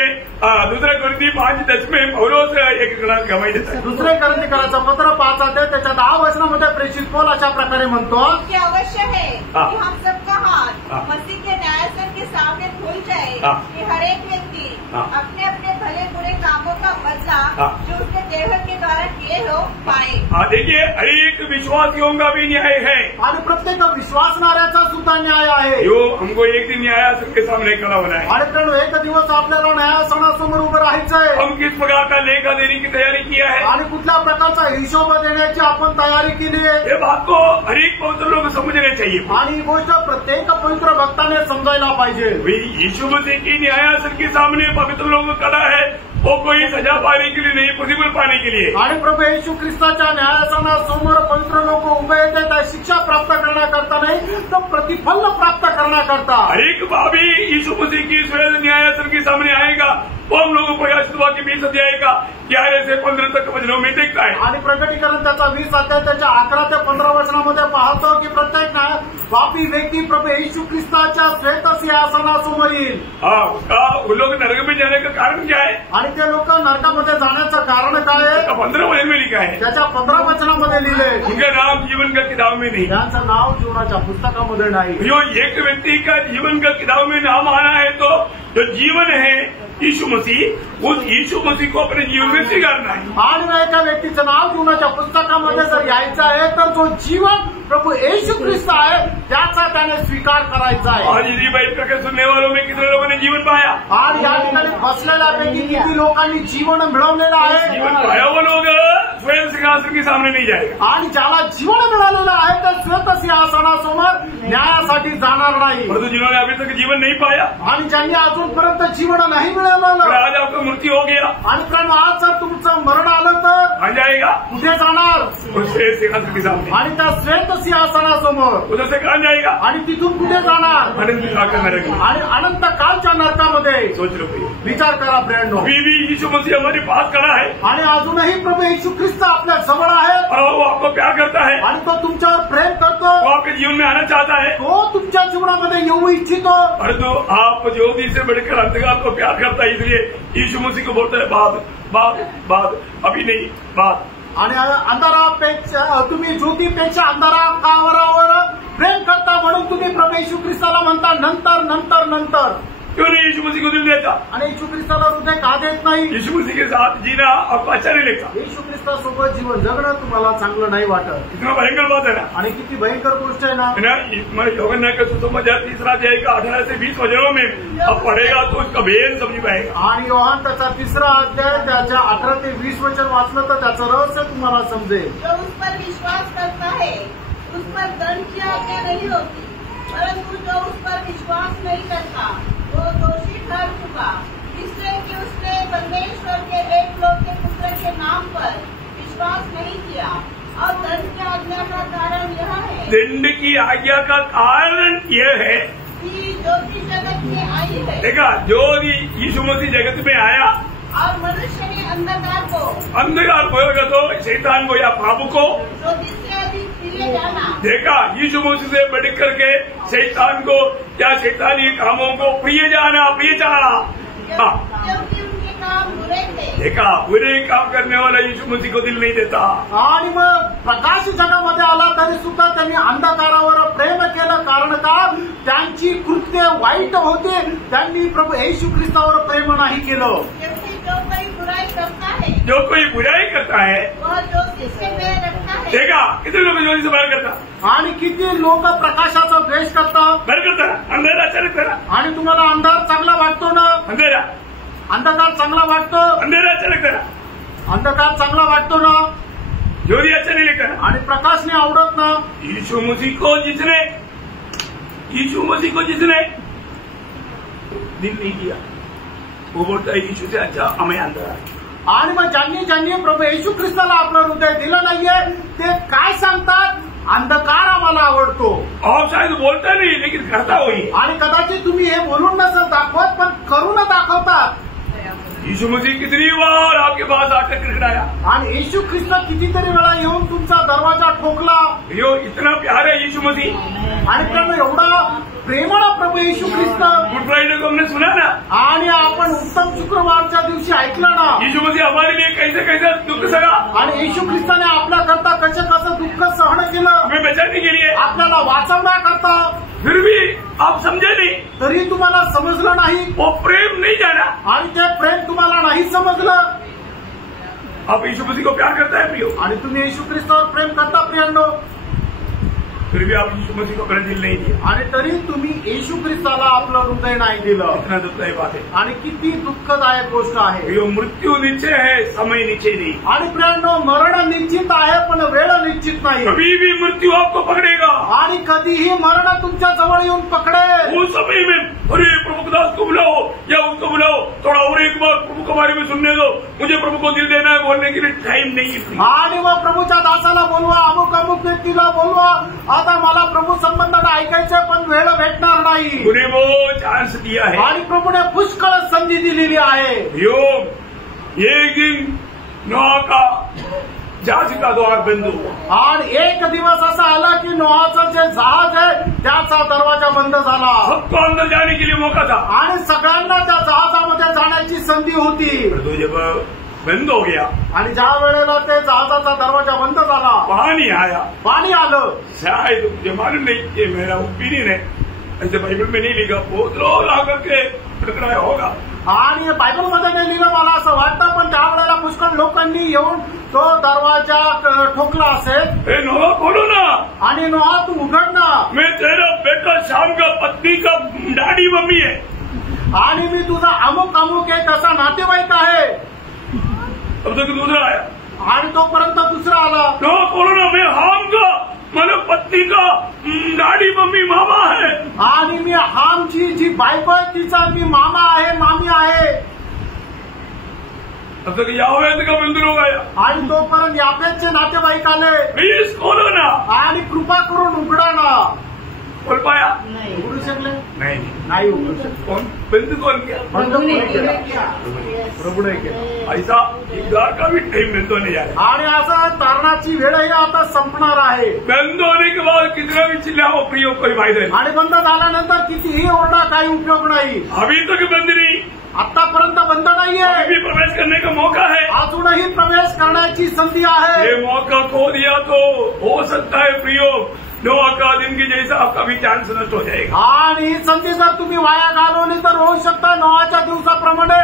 2 कोरिन्थी 5:10 में पौलोस एक गवाही देता है. दुसरे करंथीकराचं पत्र 5 अध्याय त्याच्या 10 वचनामध्ये प्रेषित पौल अशा प्रकारे म्हणतो कि अवश्य है कि हम सबका हाथ मसीह के न्यायासन के सामने खुल जाए कि हर एक व्यक्ति अपने अपने भले बुरे कामों का बदला जो उसके देह के द्वारा किए हो पाए. देखिए, हर एक विश्वासियों का भी न्याय है. आणि प्रत्येक विश्वासणाऱ्याचा सुद्धा न्याय आहे. यो हमको एक दिन न्यायासन के सामने खड़ा होना है. आणि प्रणू एक दिवस आपल्याला न्यायासनासमोर उभं राहायचंय. हम किस प्रकार का लेखा देने की तैयारी किया है, आणि कुठल्या प्रकारचा हिशोब देण्याची आपण तयारी केली आहे. ये बात को हर एक पवित्र लोग समझने चाहिए. आणि ही गोष्ट प्रत्येक पवित्र भक्ताने समजायला पाहिजे. यीशु मसीह की न्यायासन के सामने पवित्र लोग खड़ा है, वो कोई सजा पाने के लिए नहीं, प्रतिफल पाने के लिए. आणि प्रभू येशू ख्रिस्ताच्या न्यायासनासमोर पवित्र लोक उभे येते त्या शिक्षा प्राप्त करण्याकरता नाही तर प्रतिफल प्राप्त करण्याकरता. हर एक भावी यीशु मसीह की स्वेद न्यायासन के सामने आएगा. वो हम लोग प्रकाशित वाक्य 20 अध्याय का 11 से 15 तक वचनों में देखता है। आणि प्रकटीकरण त्याचा 20 अध्याय त्याच्या 11 ते 15 वचनामध्ये पाहतो की प्रत्येक पापी व्यक्ती प्रभू येशू ख्रिस्ताच्या श्वेत सिंहासनासमोर येईल। उसका उन लोग नरक में जाने का कारण क्या है? आणि ते लोक नरकामध्ये जाण्याचं कारण काय आहे? 15 वचन में लिखा है, त्याच्या 15 वचनामध्ये लिहिले उनका नाम जीवन का किताब में नहीं। त्यांचं नाव जीवनाच्या पुस्तकामध्ये नाही। जो एक व्यक्ति का जीवन का किताब में नाम आना है तो जो जीवन है यीशु मसीह, उस यीशु मसीह को अपने जीवन में स्वीकारना है। आणि एका व्यक्तीचं नाव जीवनाच्या पुस्तकामध्ये जर यायचं आहे तर जो जीवन प्रभू येशू ख्रिस्त आहे त्याचा त्याने स्वीकार करायचा आहे। आज इसी बाइबल के सुनने वालों में कितने लोगों ने जीवन पाया? आणि या ठिकाणी बसलेल्यापैकी किती लोकांनी जीवन मिळवलेलं आहे? जीवन पाया वो लोग स्वयं सिंहासन के सामने नहीं जाएगा। आणि ज्याला जीवन मिळालेलं आहे तर श्वेत सिंहासनासमोर न्यायासाठी जाणार नाही। परंतु जिन्होंने अभी तक जीवन नहीं पाया, आणि ज्यांनी अजूनपर्यंत जीवन नाही मिळवलेलं, आज आपका मृत्यु हो गया, आणि कारण आज जर तुमचं मरण आलं तर आ जाएगा कुठे जाणार? श्वेत सिंहासन के सामने। आणि त्या श्वेत सिंहासनासमोर उधर से कहाँ जाएगा? आणि तिथून कुठे जाणार? अनंत काल का नरक में। आणि अनंत कालच्या नरकामध्ये। सोच लो भैया, विचार करा फ्रेंडो, अभी भी यीशु मसीह हमारे पास खड़ा है आणि अजूनही प्रभू येशू ख्रिस्त आपल्या जवळ आहे, और वो आपको प्यार करता है, आणि तो तुमच्यावर प्रेम करतो, वो आपके जीवन में आना चाहता है। तो तुमच्या जीवनामध्ये येऊ इच्छितो। परंतु आप ज्योति से बढ़कर अंधकार को प्यार करता है, इसलिए यीशु मसीह को बोलता है बाद बाद बाद, अभी नहीं बाद। आणि अंधारापेक्षा तुम्ही ज्योतीपेक्षा अंधारावर प्रेम करता म्हणून तुम्ही प्रभू येशू ख्रिस्ताला म्हणता नंतर नंतर नंतर। क्यों नहीं यीशु मसीह को दिल देता? आणि येशू ख्रिस्ताला हृदय का देत नाही? यीशु मसीह के साथ जीना आपको अच्छा नहीं लगता। येशू ख्रिस्तासोबत जीवन जगणं तुम्हाला चांगलं नाही वाटत। इतना भयंकर बात है ना, आणि किती भयंकर गोष्ट आहे ना। हमारे यूहन्ना का सुसमाचार 3 अध्याय का 18 से 20 वचनों में अब पढ़ेगा तो उसका भेद समझ पाएगा। आणि योहान त्याचा 3 अध्याय त्याच्या 18 ते 20 वचन वाचलं तर त्याचं रहस्य तुम्हाला समजेल। जो उस पर विश्वास करता है उस पर दंड की आज्ञा नहीं होती, परंतु जो उस पर विश्वास नहीं करता वो दोषी ठहर चुका, इसलिए कि उसने परमेश्वर के एक लौटे पुत्र के नाम पर विश्वास नहीं किया। और दंड की आज्ञा का कारण यह है, दंड की आज्ञा का कारण यह है कि ज्योति जगत में आई है, देखा, जो यीशु मसीह जगत में आया और मनुष्य ने अंधकार को होगा तो शैतान को या पाप को ज्योति से अधिक प्रिय जाना। देखा, यीशु मसीह से बढ़ करके शैतान को या शैतानी कामों को प्रिय जाना, प्रिय चाहना। क्योंकि उनके काम बुरे थे। देखा, बुरे काम करने वाला यीशु मसीह को दिल नहीं देता। आणि मग प्रकाश जगामध्ये आला तरी सुद्धा त्यांनी अंधकारावर प्रेम केलं, कारण का? त्यांची कृत्य वाईट होते, त्यांनी प्रभू येशू ख्रिस्तावर प्रेम नाही केलं। जो कोई बुराई करता है, जो कोई बुराई करता है वह ज्योति से बैर रखता है। देखा, कितने लोग ज्योति से बाहर करता, आणि किती लोक प्रकाशाचा द्वेष करतात, बाहर करता, अंधेरा अच्छा लगता है, आणि तुम्हाला अंधार चांगला वाटतो ना? अंधेरा अंधकार चांगला वाटतो, अंधेरा अच्छा लगता है, अंधकार चांगला वाटतो ना? ज्योति अच्छा नहीं लगता है। आणि प्रकाश नाही आवडत ना? यीशु मसीह को जिसने दिल नहीं दिया वो बोलता है यीशु से अच्छा हमें अंधेरा। आणि मग ज्यांनी प्रभू येशू ख्रिस्ताला आपलं हृदय दिलं नाहीये ते काय सांगतात? अंधकार आम्हाला आवडतो। आप शायद बोलता नहीं लेकिन करता वही। आणि कदाचित तुम्ही हे बोलून नसेल दाखवत पण करून दाखवतात। यीशु मसीह कितनी बार आपके पास आकर खड़खड़ाया, आणि येशू ख्रिस्त कितीतरी वेळा येऊन तुमचा दरवाजा ठोकला। यो इतना प्यारा है यीशु मसीह। आणि त्यानं एवढा प्रेमळ प्रभू येशू ख्रिस्त। गुड फ्राइडे को हमने सुना ना, आणि आपण उत्तम शुक्रवारच्या दिवशी ऐकलं ना, यीशु मसीह हमारे लिए कैसे कैसे दुख सहा, आणि येशू ख्रिस्ताने आपल्याकरता कसं दुःख सहन केलं, हमें बचाने के लिए, आपल्याला वाचवण्याकरता। फिर भी आप समझे नहीं, तरी तुम्हाला समजलं नाही, वो प्रेम नहीं जाना, आणि ते प्रेम तुम्हाला नाही समजलं। आप यीशु मसीह को प्यार करता है प्रियो, आणि तुम्ही येशू ख्रिस्तावर प्रेम करता प्रियांनो, फिर भी आप यीशु मसीह को अपना दिल नहीं दिया। आणि तरी तुम्ही येशू ख्रिस्ताला आपलं हृदय नाही दिलं। इतना दुखदायी बात है। आणि किती दुःखदायक गोष्ट आहे। प्रियो, मृत्यू निश्चय है, समय निश्चय नहीं। आणि प्रियांनो, मरण निश्चित आहे पण वेळ निश्चित नाही। कभी भी मृत्यू आपको पकड़ेगा, आणि कधीही मरण तुमच्या जवळ येऊन पकडेल। उस समय में अरे प्रभु दास को बुलाओ या उसको बुलाओ, थोड़ा और एक बार प्रभु के बारे में सुनने दो, मुझे प्रभु को दिल देना है बोलने के लिए टाइम नहीं है। आणि मग प्रभूच्या दासाला बोलवा, अमुक व्यक्तीला बोलवा, आता मला प्रभू संबंधात ऐकायचं पण वेळ भेटणार नाही। उन्हें वो चांस दिया है, आणि प्रभूने पुष्कळ संधी दिलेली आहे। योग एक दिन नोहा का जहाज का द्वार बंद हुआ। आणि एक दिवस असा आला की नोहाचं जे जहाज आहे त्याचा दरवाजा बंद झाला सबको अंदर जाने के लिए मौका था आणि सगळ्यांना त्या जहाजामध्ये जाण्याची संधी होती। तो जब बंद हो गया आणि ज्या वेळेला ते जहाजाचा दरवाजा बंद झाला पानी आया, पाणी आलं। शायद मुझे मालूम नहीं, ये मेरा ओपिनियन है, ऐसे बाइबल में नहीं लिखा, बहुत लोग आकर के टकराया होगा। आणि बायबलमध्ये नाही लिहिलं मला असं वाटतं, पण त्यावेळेला पुष्कळ लोकांनी येऊन तो दरवाजा ठोकला असेल। ए नोहा खोलो ना, आणि नोहा तू उघड ना, मैं तेरा बेटा शाम का पत्नी का डैडी मम्मी है आणि मी तुझा अमुक अमुक एक असा नातेवाईक आहे। अब तक दूसरा आया, आणि तोपर्यंत दुसरा आला, नोहा खोलो ना, मैं हाम का मतलब पत्नी का डैडी मम्मी मामा है आणि मी हामची जी बायको आहे तिचा मी मामा आहे, मामी आहे। अब तक यावेद का मंदिर हो गया, आणि तोपर्यंत याफेतचे नातेवाईक आले, प्लीज खोलो ना, आणि कृपा करून उघडा ना। खोल पाया नहीं, उघडू शकले नहीं, नाही उघडू शकले। कौन बंद कौन किया? प्रभु ने केला। किया। प्रभूने केला। ऐसा इकदार का भी टाइम बंद होने जा रहा आणि असं तारणाची वेळही आता संपणार आहे। है। बंद होने के बाद कितना भी चिल्लाओ प्रियो कोई फायदा नहीं, आणि बंद झाल्यानंतर कितीही ओरडा काही उपयोग नाही। अभी तक बंद नहीं, आतापर्यंत बंद नाहीये, अभी प्रवेश करने का मौका है। अजूनही प्रवेश करण्याची संधी आहे। ये मौका खो दिया तो हो सकता है प्रियो नोहा का दिन की जैसा आपका भी चांस नष्ट हो जाएगा। आणि ही संधी जर तुम्ही वाया घालवली तर होऊ शकतं नोहाच्या दिवसाप्रमाणे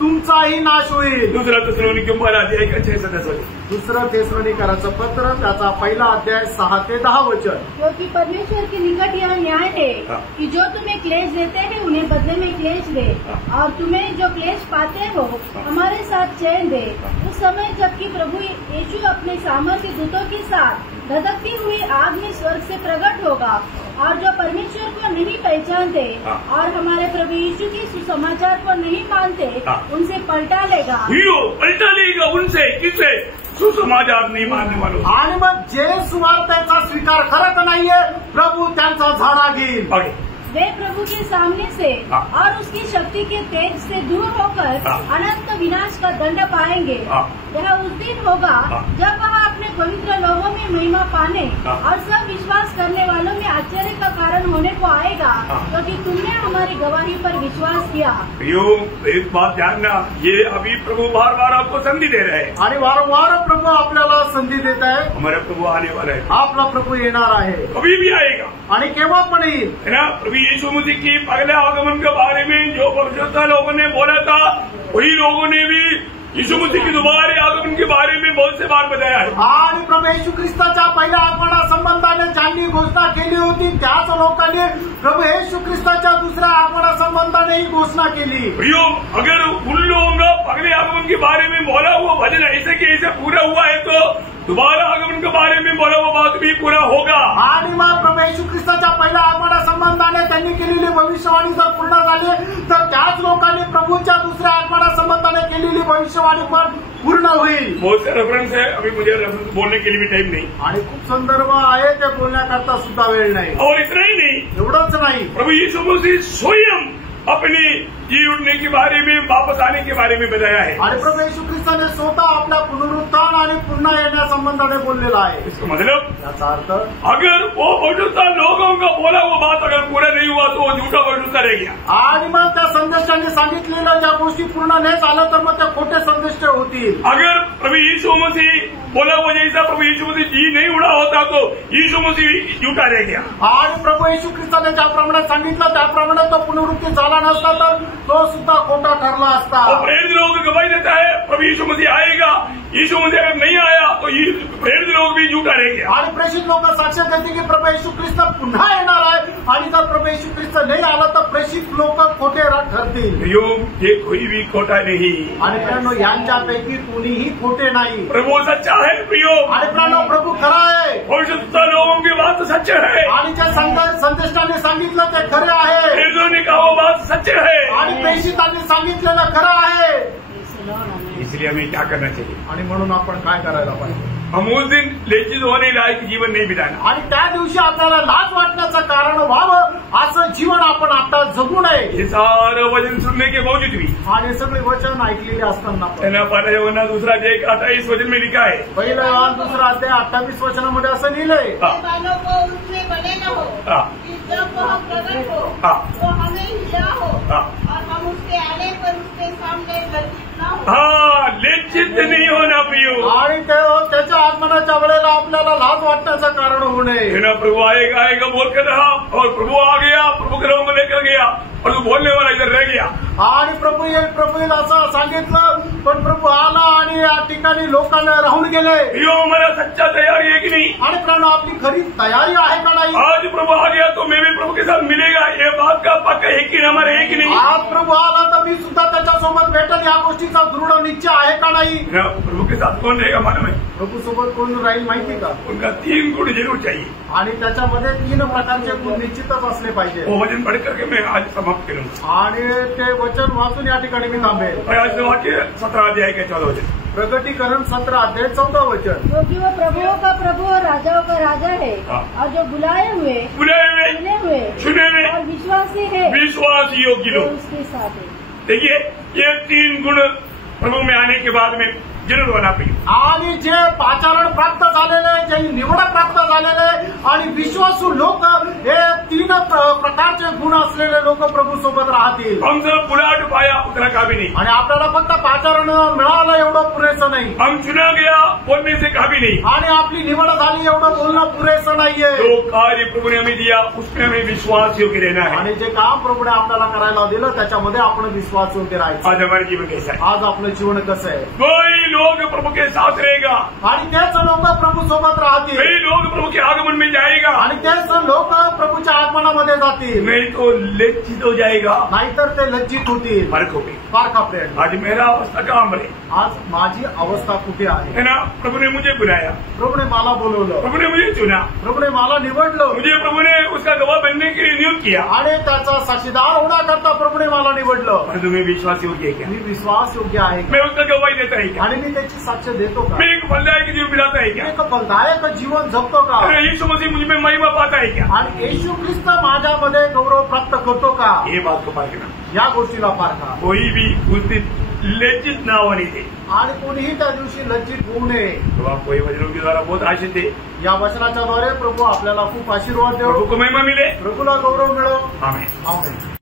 तुमचाही नाश होईल। दूसरा तेसलोनिकी 12 अध्याय का 6 से 10 वचन। दुसरं तेसलोनिकराचं पत्र त्याचा पहिला अध्याय 6 ते 10 वचन। क्योंकि परमेश्वर के निकट यह न्याय है कि जो तुम्हें क्लेश देते हैं उन्हें बदले में क्लेश दे, और तुम्हें जो क्लेश पाते हो हमारे साथ चैन दे। उस समय जबकि प्रभु यीशु अपने सामर्थ्य दूतों के साथ धधकती हुई आग में स्वर्ग से प्रकट होगा, और जो परमेश्वर को नहीं पहचानते और हमारे प्रभु यीशु के सुसमाचार को नहीं मानते उनसे पलटा लेगा। पलटा लेगा उनसे, किससे? सुसमाचार नहीं मानने वालों। आणि मग जे सुवार्तेचा स्वीकार करत नाहीये प्रभु त्यांचा झाडा घेईल। आगे वे प्रभु के सामने से और उसकी शक्ति के तेज से दूर होकर अनंत विनाश का दंड पाएंगे। यह उस दिन होगा जब वह अपने पवित्र लोगों में महिमा पाने और सब विश्वास करने वालों में आश्चर्य का कारण होने को आएगा, क्योंकि तुमने हमारी गवाही पर विश्वास किया। एक बात जानना, ये अभी प्रभु बार बार आपको संधि दे रहे हैं, आणि वारंवार प्रभु आपल्याला संधी देत आहे। हमारा प्रभु आने वाला है, आपला प्रभु येणार आहे, कभी भी आएगा, आणि केव्हा पण येईल। है ना। प्रभु यीशु मसीह की पहले आगमन के बारे में जो भविष्यवक्ता लोगों ने बोला था, वही लोगों ने भी यीशु मसीह की दोबारे आगमन के बारे में बहुत से बार बताया है। आणि प्रभू येशू ख्रिस्ताच्या पहिल्या आगमनासंबंधाने ज्यांनी घोषणा केली होती त्याच लोकांनी प्रभू येशू ख्रिस्ताच्या दुसऱ्या आगमनासंबंधाने ही घोषणा केली। प्रियो, अगर उन लोगों का पहले आगमन के बारे में बोला हुआ वचन ऐसे कि ऐसे पूरा हुआ है, तो दोबारा आगमन के बारे में बोला हुआ बात भी पूरा होगा। आणि मग प्रभू येशू ख्रिस्ताच्या पहिल्या आगमनासंबंधाने त्यांनी केलेली भविष्यवाणी जर पूर्ण झाली तर त्याच लोकांनी प्रभूच्या दुसऱ्या आगमनासंबंधाने केलेली भविष्यवाणी पण पूर्ण होईल। बहुत से रेफरेंस है, अभी मुझे रेफरेंस बोलने के लिए भी टाइम नहीं, आणि खूप संदर्भ आहे ते बोलण्याकरता सुद्धा वेळ नाही। और इतना ही नहीं, एवढंच नाही, प्रभु यीशु मसीह स्वयं अपनी जी उठने के बारे में, वापस आने के बारे में बताया है। आणि प्रभू येशू ख्रिस्ताने स्वतः आपल्या पुनरुत्थान आणि पुन्हा येण्यासंबंधाने बोललेला आहे। इसका मतलब याचा अर्थ अगर वो भविष्यवक्ता लोगों का बोला हुआ बात अगर पूरा नहीं हुआ तो वो झूठा भविष्यवक्ता रह गया। आणि मग त्या संदेशांनी सांगितलेल्या ज्या गोष्टी पूर्ण नाही झालं तर मग त्या खोटे संदेश होतील। अगर प्रभु यीशु मसीह बोला हुआ जैसा प्रभु यीशु मसीह जी नहीं उड़ा होता तो यीशु मसीह झूठा रह गया। आणि प्रभू येशू ख्रिस्ताने ज्याप्रमाणे सांगितलं त्याप्रमाणे तो पुनरुत्थान झाला नसता तर तो सुद्धा खोटा ठरला असता। और प्रेरित लोगों को गवाही देता है प्रभु यीशु मसीह आएगा, यीशु मसीह अगर नहीं आया तो प्रेरित लोग भी झूठा रह गया। आणि प्रेषित लोक साक्ष देते की प्रभू येशू ख्रिस्त पुन्हा येणार आहे, आणि जर प्रभू येशू ख्रिस्त नाही आला तर प्रेषित लोक खोटे ठरतील। ये कोई भी खोटा नहीं, आणि प्रियानो यांच्यापैकी कोणीही खोटे नाही। प्रभु सच्चा है प्रियो, आणि प्रियानो प्रभू खरा आहे, भविष्यवक्ता लोगों की बात सच है, आणि ज्या संदेशाने सांगितलं ते खरे आहे, प्रेरितों ने कहा वो बात सच है। आणि प्रेषितांनी सांगितलेलं खरं आहे। इसलिए हमें क्या करना चाहिए? आणि म्हणून आपण काय करायला पाहिजे? हम उस दिन लज्जित होने लायक जीवन नहीं बिताना। आणि त्या दिवशी आपल्याला लाज वाटण्याचं कारण व्हावं असं जीवन आपण आता जगू नये। ये सारं वचन सुनने के बावजूद भी आणि सगळे वचन ऐकलेले असताना पहला योहन्ना दूसरा अध्याय 28 वचन में लिखा है, पहिला योहान दूसरा अध्याय 28 वचनामध्ये असं लिहिलंय, बालों को उसमें बने न हो कि जब वह प्रकट हो तो हमें हिला हो और हम उसके आने पर उसके सामने लज्जित न हो। हाँ, लज्जित नहीं होना प्रियो। आणि त्याच्या आगमनाच्या वेळेला आपल्याला लाज वाटण्याचं कारण होऊ नये। ना प्रभु आएगा आएगा बोल कर रहा और प्रभु आ गया, प्रभु घरों को लेकर गया और तू बोलने वाला इधर रह गया। आणि प्रभू येईल असं सांगितलं, पण प्रभू आला आणि या ठिकाणी लोकांना राहून गेले। यो हमारा सच्चा तैयारी है कि नहीं? आणि कारण आपली खरी तयारी आहे का नाही? आज प्रभु आ गया तो मैं भी प्रभु के साथ मिलेगा, ये बात का पक्का है कि हमारे है कि नहीं? आज प्रभू आला तर मी सुद्धा त्याच्यासोबत भेटेल या गोष्टीचा दृढ निश्चय आहे का नाही? प्रभु के साथ कौन रहेगा मालूम है? प्रभू सोबत कोण राहील माहिती का? उनका 3 गुण जरूर चाहिए आणि त्याच्यामध्ये 3 प्रकारचे गुण निश्चितच असले पाहिजे। वो वचन पढ़ करके मैं आज समाप्त करूंगा आणि ते वचन वाचून या ठिकाणी मी थांबेल। आज वाक्य 17 अध्याय के 14 वचन, प्रगटीकरण 17 अध्याय 14 वचन, क्योंकि वो प्रभुओं का प्रभु और राजाओं का राजा है और जो बुलाए हुए सुने हुए और विश्वासी है विश्वास योग्य वो लोग। उसके साथ है। देखिए ये 3 गुण प्रभु में आने के बाद में जरूर होना पाहिजे। आणि जे पाचारण प्राप्त झालेले, जे निवड प्राप्त झालेले आणि विश्वासू लोक, हे 3 प्रकारचे गुण असलेले लोक प्रभू सोबत राहतील। हम सब बुलाहट पाया उतना काफी नहीं, आणि आपल्याला फक्त पाचारण मिळालं एवढं पुरेसं नाही, हम चुना गया बोलने से काफी नहीं, आणि आपली निवड झाली एवढं बोलणं पुरेसं नाहीये। जो कार्य प्रभु ने हमें दिया उसमें हमें विश्वास योग्य रहना है। आणि जे काम प्रभूने आपल्याला करायला दिलं त्याच्यामध्ये आपण विश्वास योग्य राहायचं। आज हमारे जीवन कैसा है? आज आपलं जीवन कसं आहे? कोई लोग प्रभु के साथ रहेगा, आणि तेच लोक प्रभू सोबत राहतील, कई लोग प्रभु के आगमन में जाएगा, आणि तेच लोक प्रभूच्या आगमनामध्ये जातील, नहीं तो लज्जित हो जाएगा, नाहीतर ते लज्जित होतील। फर्क हो गई। फार खापरेल। आज मेरा अवस्था कहाँ पर है? आज माझी अवस्था कुठे आहे? है ना? प्रभु ने मुझे बुलाया, प्रभूने मला बोलवलं, प्रभु ने मुझे चुना, प्रभूने मला निवडलं, मुझे प्रभु ने उसका गवाह बनने के लिए नियुक्त किया, आणि त्याचा साक्षीदार होण्याकरता प्रभूने मला निवडलं। परंतु मैं विश्वास योग्य है क्या? मी विश्वास योग्य आहे का? मैं उसका गवाही देता है क्या? आणि मी त्याची साक्ष देतो का? मैं एक फलदायक जीवन बिताता है क्या? एक फलदायक जीवन जगतो का? अरे यीशु मसीह मुझ में महिमा पाता है क्या? आणि येशू ख्रिस्त माझ्यामध्ये गौरव प्राप्त करतो का? ये बात को पारखना, या गोष्टीला पारखा। कोई भी उस दिन लज्जित ना होने दे। आणि कोणीही त्या दिवशी लज्जित होऊ नये। तो आपको ये वचनों के द्वारा बहुत आशीष दे, या वचनाच्या द्वारे प्रभू आपल्याला खूप आशीर्वाद देव, प्रभु को महिमा मिले। प्रभूला गौरव मिळो। आमेन। आमेन।